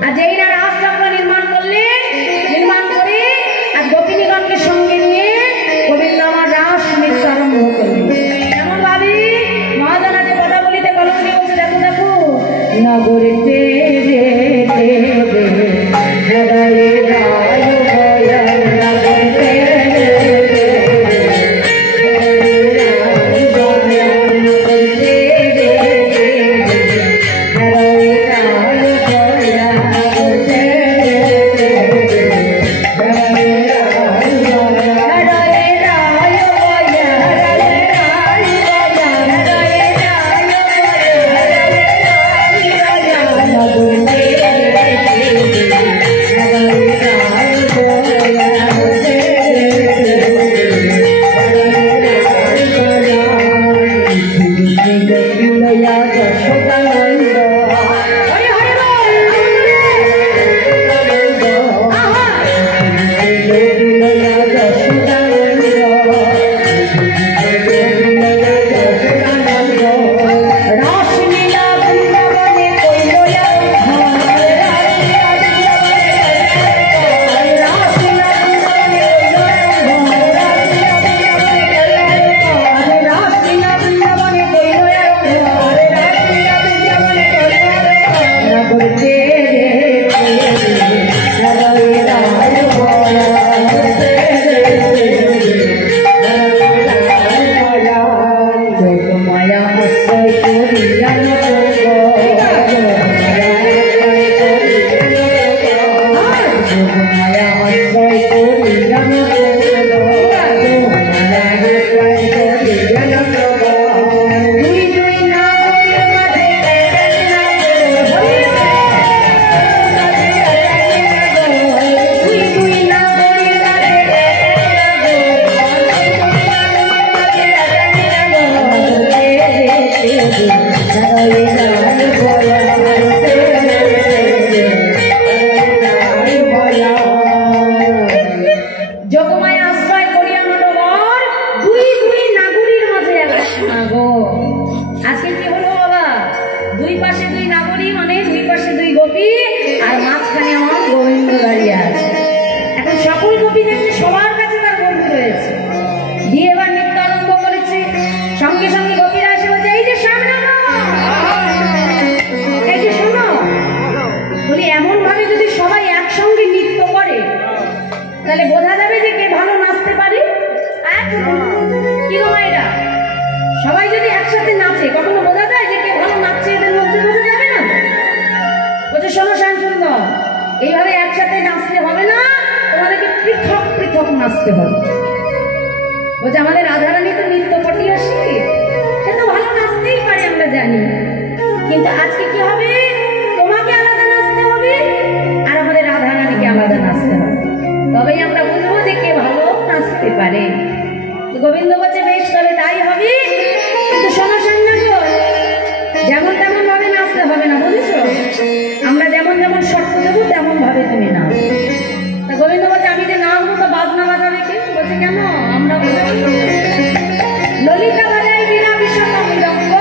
আর যেই না রাস চক্র নির্মাণ করলেন, নির্মাণ করে আর গোপিনীগণকে সঙ্গে নিয়ে গোবিন্দ আমার রাস নৃত্য আরম্ভ করলেন। এমন ভাবি মহাজনা যে কথা বলিতে কলম নিয়ে বলছে, দেখো দেখো নগরেতে তাহলে বোঝা যাবে যে কে ভালো নাচতে পারে। কি গো মায়েরা, সবাই যদি একসাথে নাচে কখনো বোঝা যায় যে কে ভালো নাচছে? এদের মধ্যে বোঝা যাবে না। বলছে শোনো শ্যামসুন্দর, এইভাবে একসাথে নাচতে হবে না, তোমাদেরকে পৃথক পৃথক নাচতে হবে। বলছে আমাদের রাধারানী তো নৃত্য পটিয়াসী, সে তো ভালো নাচতেই পারে আমরা জানি, কিন্তু আজকে কি হবে? তোমাকে আলাদা নাচতে হবে আর আমাদের রাধারানীকে আলাদা নাচতে হবে, তবেই আমরা বুঝবো যে কে ভালো নাচতে পারে। গোবিন্দ বলছে বেশ, তবে তাই হবে, কিন্তু শোনো সান্নাগো, যেমন তেমন ভাবে নাচতে হবে না, বুঝেছো? আমরা যেমন যেমন শর্ত দেবো তেমন ভাবে তুমি নাও। তা গোবিন্দ বলছে আমি যে নাচবো তো বাজনা বাজাবে কে? বলছে কেন, আমরা ললিতা বাজায় বীণা বিষম মৃদঙ্গ,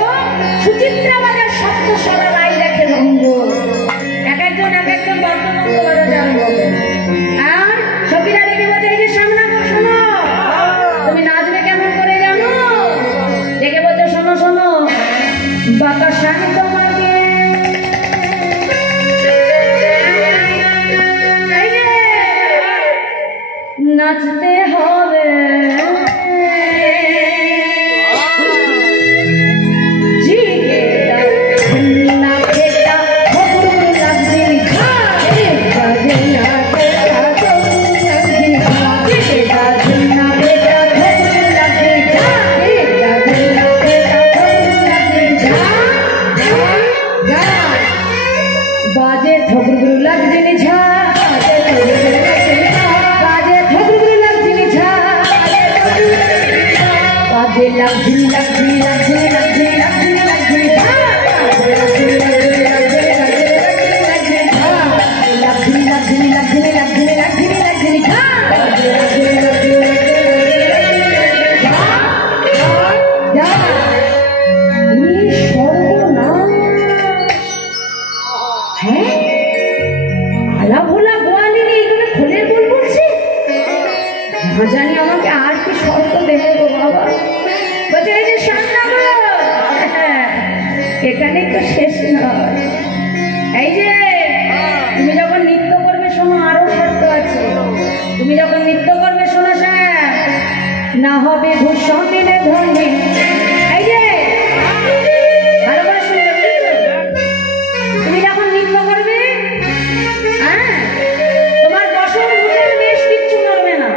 সুচিত্রা বাজার শব্দ সরা রায় দেখে রঙ্গ। এক একজন বাদ্যযন্ত্র বাজাতে আরম্ভ করে। আর সখীরা দেখে বলছে এই যে সামনাগো শোনো, তুমি নাচবে কেমন করে জানো? দেখে বলছে শোনো শোনো, বাতাসান তোমাকে নাচতে হবে, বাজে থগুরগুরু লাগছে নি ঝা, এখানে তো শেষ নয়। এই যে তুমি যখন নৃত্য করবে শোনো, আরো শর্ত আছে। তুমি যখন নৃত্য করবে শোনো স্যার, না হবে ভূষণের ধনে। এই যে ভালো করে শুনতে পেরেছো? তুমি যখন নৃত্য করবে, হ্যাঁ, তোমার বসন ভূষণ বেশ কিচ্ছু করবে না,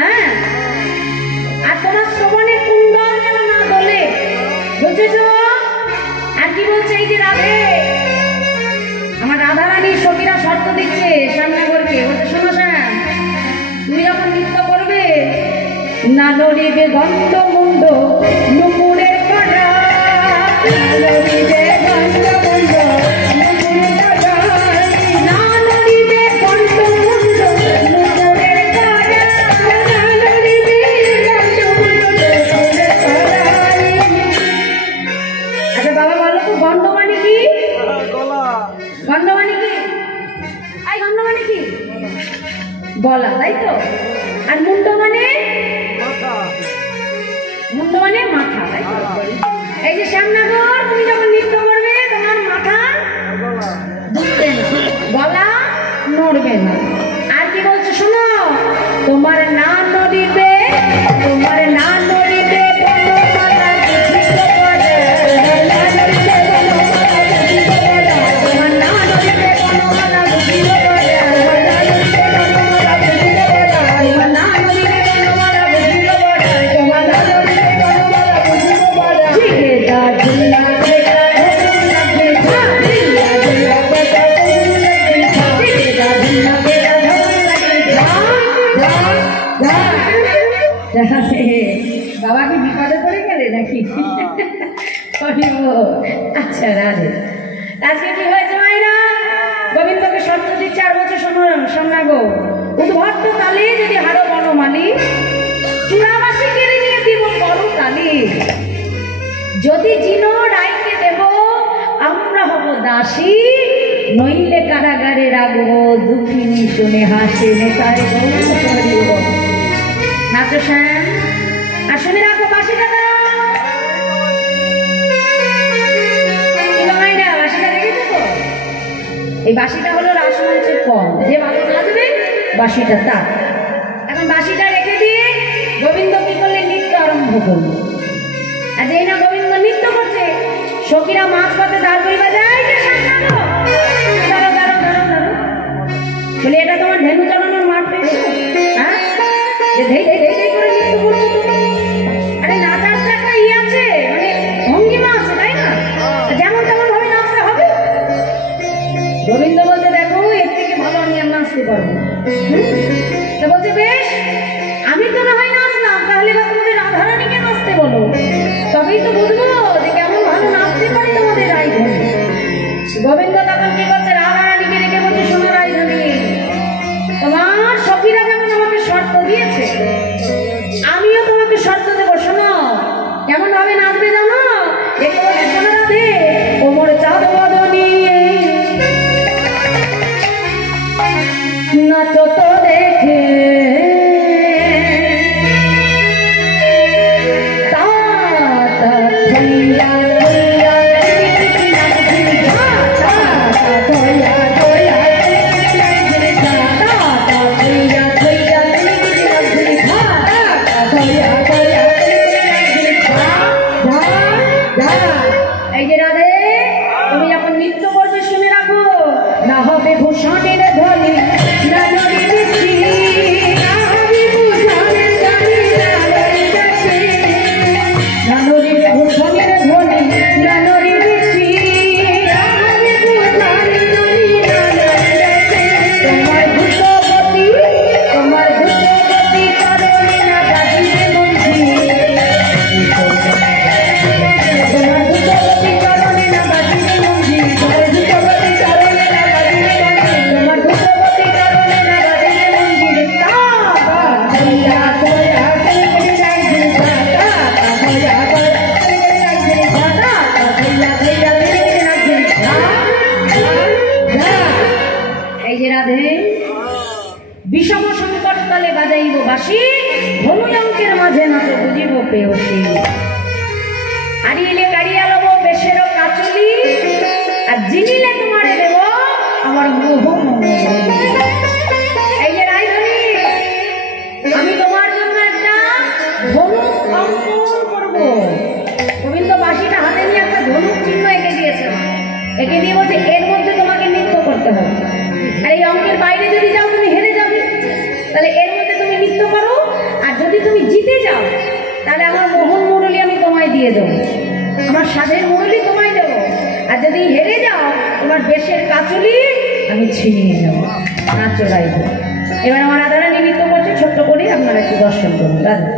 হ্যাঁ, আর তোমার শ্রবণের কুণ্ডল যেন না দোলে, বুঝেছো? আর কি বলছে এই যে রাধে, আমার রাধারানী সখীরা শর্ত দিচ্ছে শ্যামনগরকে, বলছে শোনো শ্যাম, তুমি যখন নৃত্য করবে, না নড়িবে গন্ধ মুন্ড নুপুরের কড়া, না নড়িবে গন্ধ মুন্ড নুপুরের কড়া, না নড়িবে গন্ধ মুন্ড নুপুরের কড়া, না নড়িবে গন্ধ মুন্ড নুপুরের কড়া। আচ্ছা বাবা বলো তো, গন্ধ মানে কি? গন্ধ মানে কি? এই গন্ধ মানে কি? গলা, তাই তো। আর মুন্ড মানে? মুন্ড মানে মাথা, তাই তো। এই যে শ্যামনগর, তুমি যখন নৃত্য করবে তোমার মাথা দুলবে না, গলা নড়বে না। আর কি বলছে শোনো, তোমার না নড়িবে, তোমার না নড়িবে বাবা কি বিপদে পড়ে গেলে নাকি? আচ্ছা রাধে, আজকে কি হয়েছে মায়েরা? গোবিন্দকে শর্ত দিচ্ছে, আর বলছে শোনো শোনাগো, উদ্ভট্ট কালে যদি হারো বনমালী, চূড়াবাসী কেড়ে নিয়ে দিব করো কালী, যদি জিনো রায়কে দেব আমরা হব দাসী, নইলে কারাগারে রাখবো দুঃখিনী শুনে হাসে নেতার গৌর। নাচো শ্যাম, আর শুনে রাখো বাসিটা দাও। বাসিটা দেখেছো তো? এই বাসিটা হলো রাসমঞ্চের কম, যে ভালো নাচবে বাসিটা তার। এখন বাসিটা রেখে দিয়ে গোবিন্দ কি করলে নৃত্য আরম্ভ করলো। আর যেই না গোবিন্দ নৃত্য করছে, সখীরা মাছ পাতে দাঁড় করিবা যায়, দাঁড়ো দাঁড়ো দাঁড়ো দাঁড়ো বলে, এটা তোমার ধেনু চালানোর মাঠ পেয়েছো? হ্যাঁ, যে ধেই ধেই ধেই করে নৃত্য করছো তুমি। আরে নাচার তো একটা ই আছে, মানে ভঙ্গিমা আছে, তাই না? যেমন তেমন ভাবে নাচতে হবে। গোবিন্দ বলতে দেখো, এর থেকে ভালো আমি আর নাচতে পারবো। তো বলছে বেশ, আমি তো না হয় নাচলাম, তাহলে বা তোমাদের রাধারানীকে নাচতে বলো, তবেই তো বুঝবো যে কেমন ভালো নাচতে পারে তোমাদের রাইধনী। গোবিন্দ তখন কি করছে, রাধারানীকে রেখে বলছে শোনো রাইধনী, তোমার সখীরা যেমন আমাকে শর্ত দিয়েছে, আমিও তোমাকে শর্ত দেবো। শোনো কেমন ভাবে নাচবে জানো? দেখে বলছে শোনো রাধে, ওমর চাঁদ বদনী নাচো তো দেখে, এই যে রাধে, তুমি যখন নৃত্য করবে শুনে রাখো, না হবে ভূষণের ধ্বনি, না নড়িবে শ্রী, না হবে ভূষণের ধ্বনি, না নড়িবে শ্রী, না নড়িবে ভূষণের ধ্বনি, না নড়িবে শ্রী, না হবে ভূষণের ধ্বনি, না নড়িবে শ্রী। তোমার ভূতপতি, তোমার ভূতপতি কারণে না বাজিবে মঞ্জি, তোমার ভূতপতি কারণে না বাজিবে মঞ্জি, তোমার ভূতপতি কারণে না বাজিবে মঞ্জি, তোমার ভূতপতি কারণে না বাজিবে মঞ্জি। তা ভয়া ভয়া করে লাগছে, তা ভয়া ভয়া করে লাগছে, তা ভয়া ভয়া করে লাগছে। এই যে রাধে, বিষম সংকট কালে বাজাইব বাসি, ধনুয়ঙ্কের মাঝে নাচ বুঝিব পেয়সী, হারিলে কাড়িয়া লব বেশের কাচলি, আমার মোহ এই যে রায়ধনী, আমি তোমার জন্য একটা ধনুক অঙ্কন করবো। গোবিন্দ বাঁশিটা হাতে নিয়ে একটা ধনুক চিহ্ন এঁকে দিয়েছে, এঁকে দিয়ে বলছে এর মধ্যে তোমাকে নৃত্য করতে হবে। আর এই অঙ্কের বাইরে যদি যাও তুমি হেরে যাবে, তাহলে এর মধ্যে তুমি নৃত্য করো। আর যদি তুমি জিতে যাও তাহলে আমার মোহন মুরলী আমি তোমায় দিয়ে দেবো, আমার সাধের মুরলী তোমায় দেবো। আর যদি হেরে যাও তোমার বেশের কাচুলি আমি ছিনিয়ে যাবো, নাচ গাইব। এবার আমার রাধারানী নৃত্য করছে, ছোট্ট করে আপনারা একটু দর্শন করুন। রাধা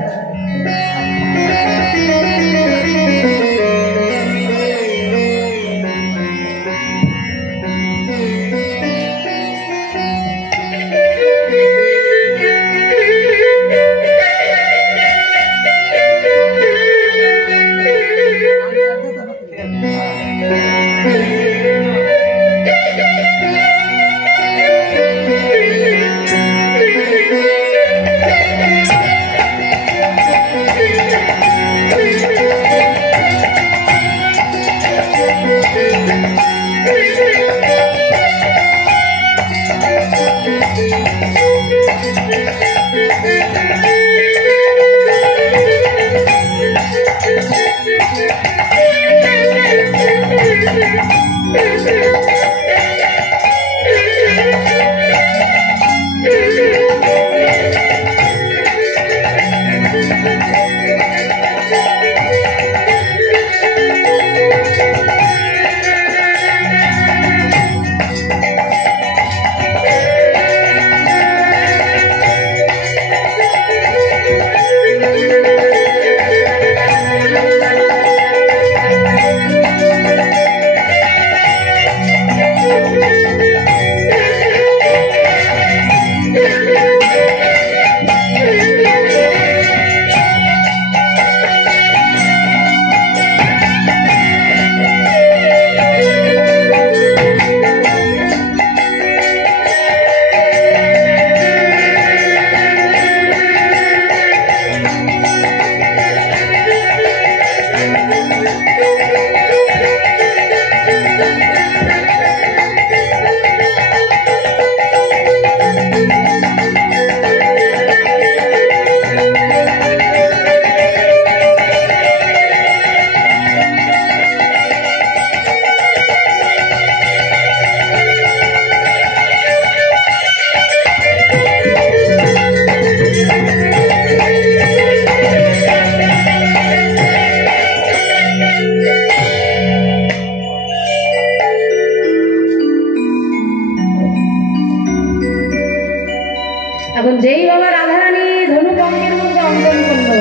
এখন যেই বাবা রাধারানী ধনুক অঙ্কের মধ্যে অঙ্কন করলো,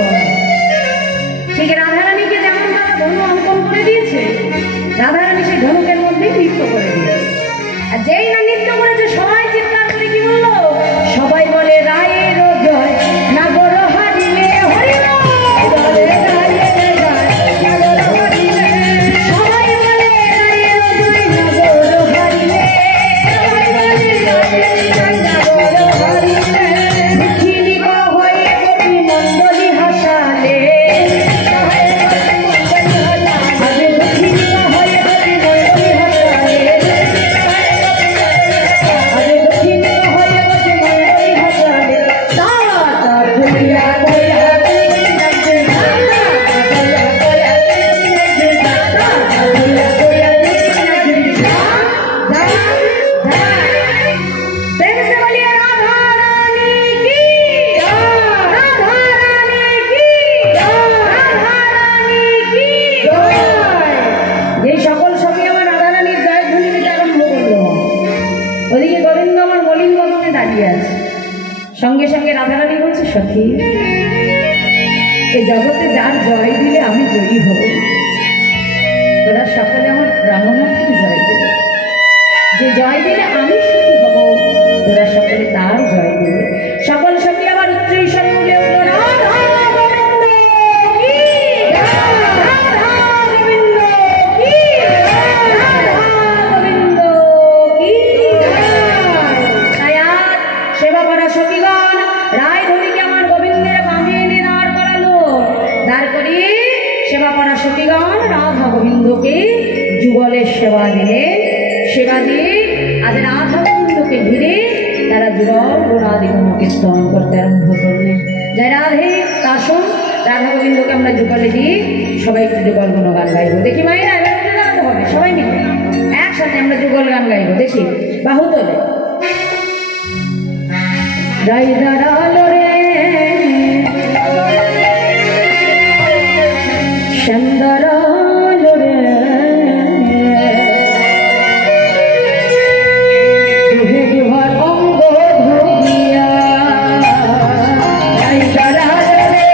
ঠিক রাধারানীকে যেমন বাবা ধনু অঙ্কন করে দিয়েছে, রাধারানী সেই ধনুকের মধ্যেই নৃত্য করে দিয়েছে। আর যেই না নৃত্য করেছে সবাই চিৎকার করে কি বললো, সবাই বলে রায়ের জয় নাগর হারিলে হরিল, সবাই বলে রায়ের জয় নাগর হারিলে, সঙ্গে সঙ্গে রাধারানী বলছে, সখী এই জগতে যার জয় দিলে আমি জয়ী হব, তোরা সকলে আমার রামনাথকে জয় দিলে, যে জয় দিলে আমি সুখী হব, তোরা সকলে তার জয় দিলে। সকল সখী আবার উচ্চ ঈশ্বর বলে উঠল, রাধা গোবিন্দ কি, রাধা গোবিন্দ কি, রাধা গোবিন্দ কি। সেবা করা সখীগণ রায়ধনীকে আমার গোবিন্দের বামে এনে দাঁড় করালো, দাঁড় করিয়ে সেবা করা সখীগণ রাধা গোবিন্দকে যুগলের সেবা দিলেন। সেবা দিয়ে আজ রাধা গোবিন্দকে ঘিরে তারা যুগল গুণাদিগণকে স্তন করতে আরম্ভ করলেন। জয় রাধে আসুন রাধা গোবিন্দকে আমরা যুগলে দিয়ে সবাই একটু যুগল গুণগান গাইব। দেখি মায়েরা এবার গাইতে হবে, সবাই মিলে একসাথে আমরা যুগল গান গাইব। দেখি বাহু তোলে। জয় দাঁড়ালো রে সুন্দরালো রে দুহের অঙ্গ ধরিয়া জয় দাঁড়ালো রে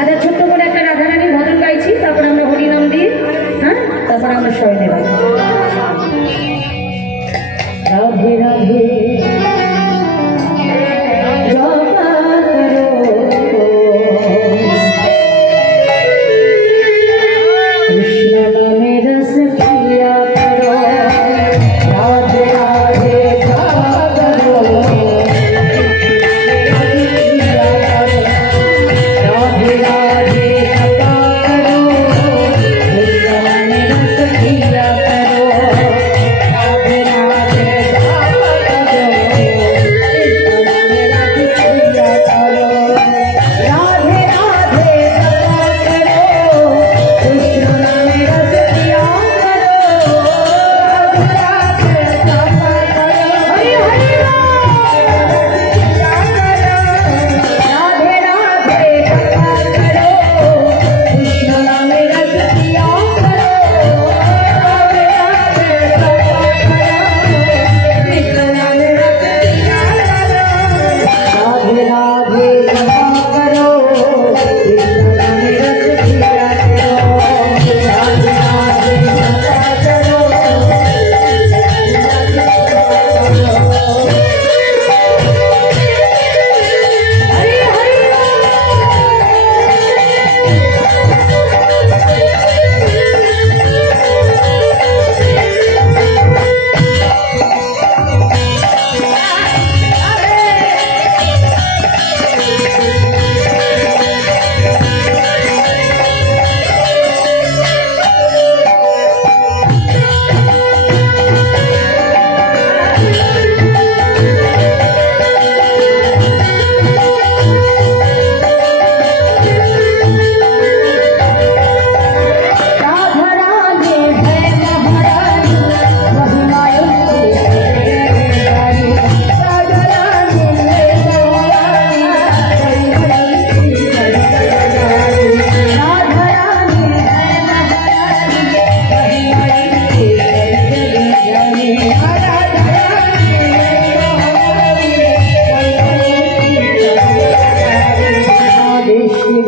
আচ্ছা ছোট্ট করে একটা রাধারানীর ভজন গাইছি, তারপর আমরা হরিনাম দিয়ে তারপর আমরা সবাই নেব। রাধে রাধে Yeah.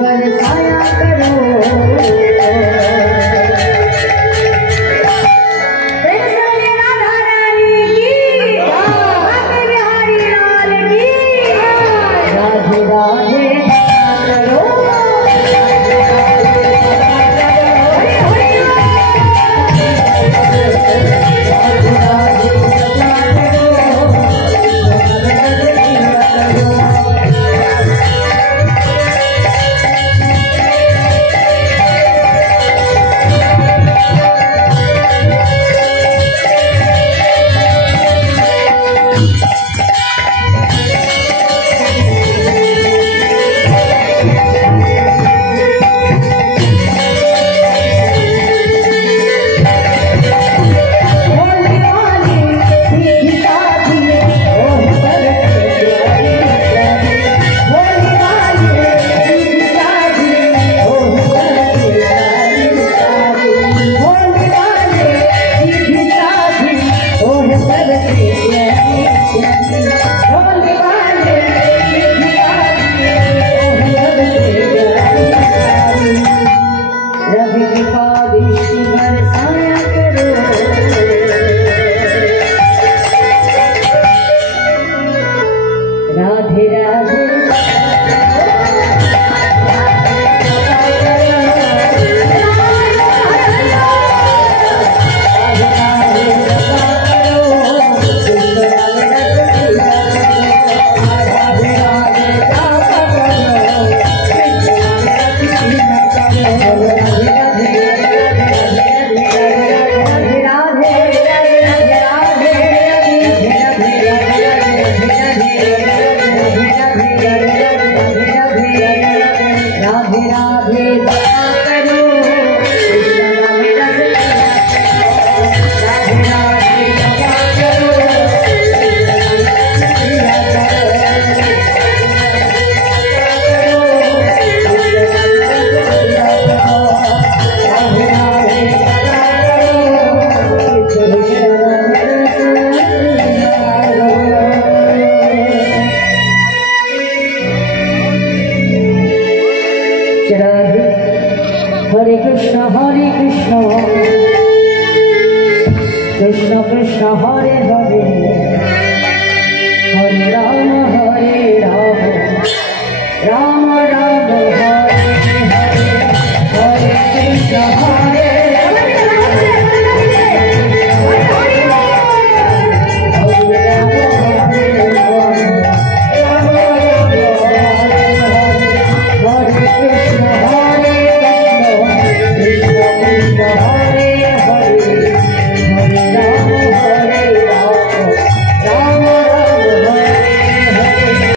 बरसाया करो राधे राधे हरे कृष्ण कृष्ण कृष्ण हरे हरे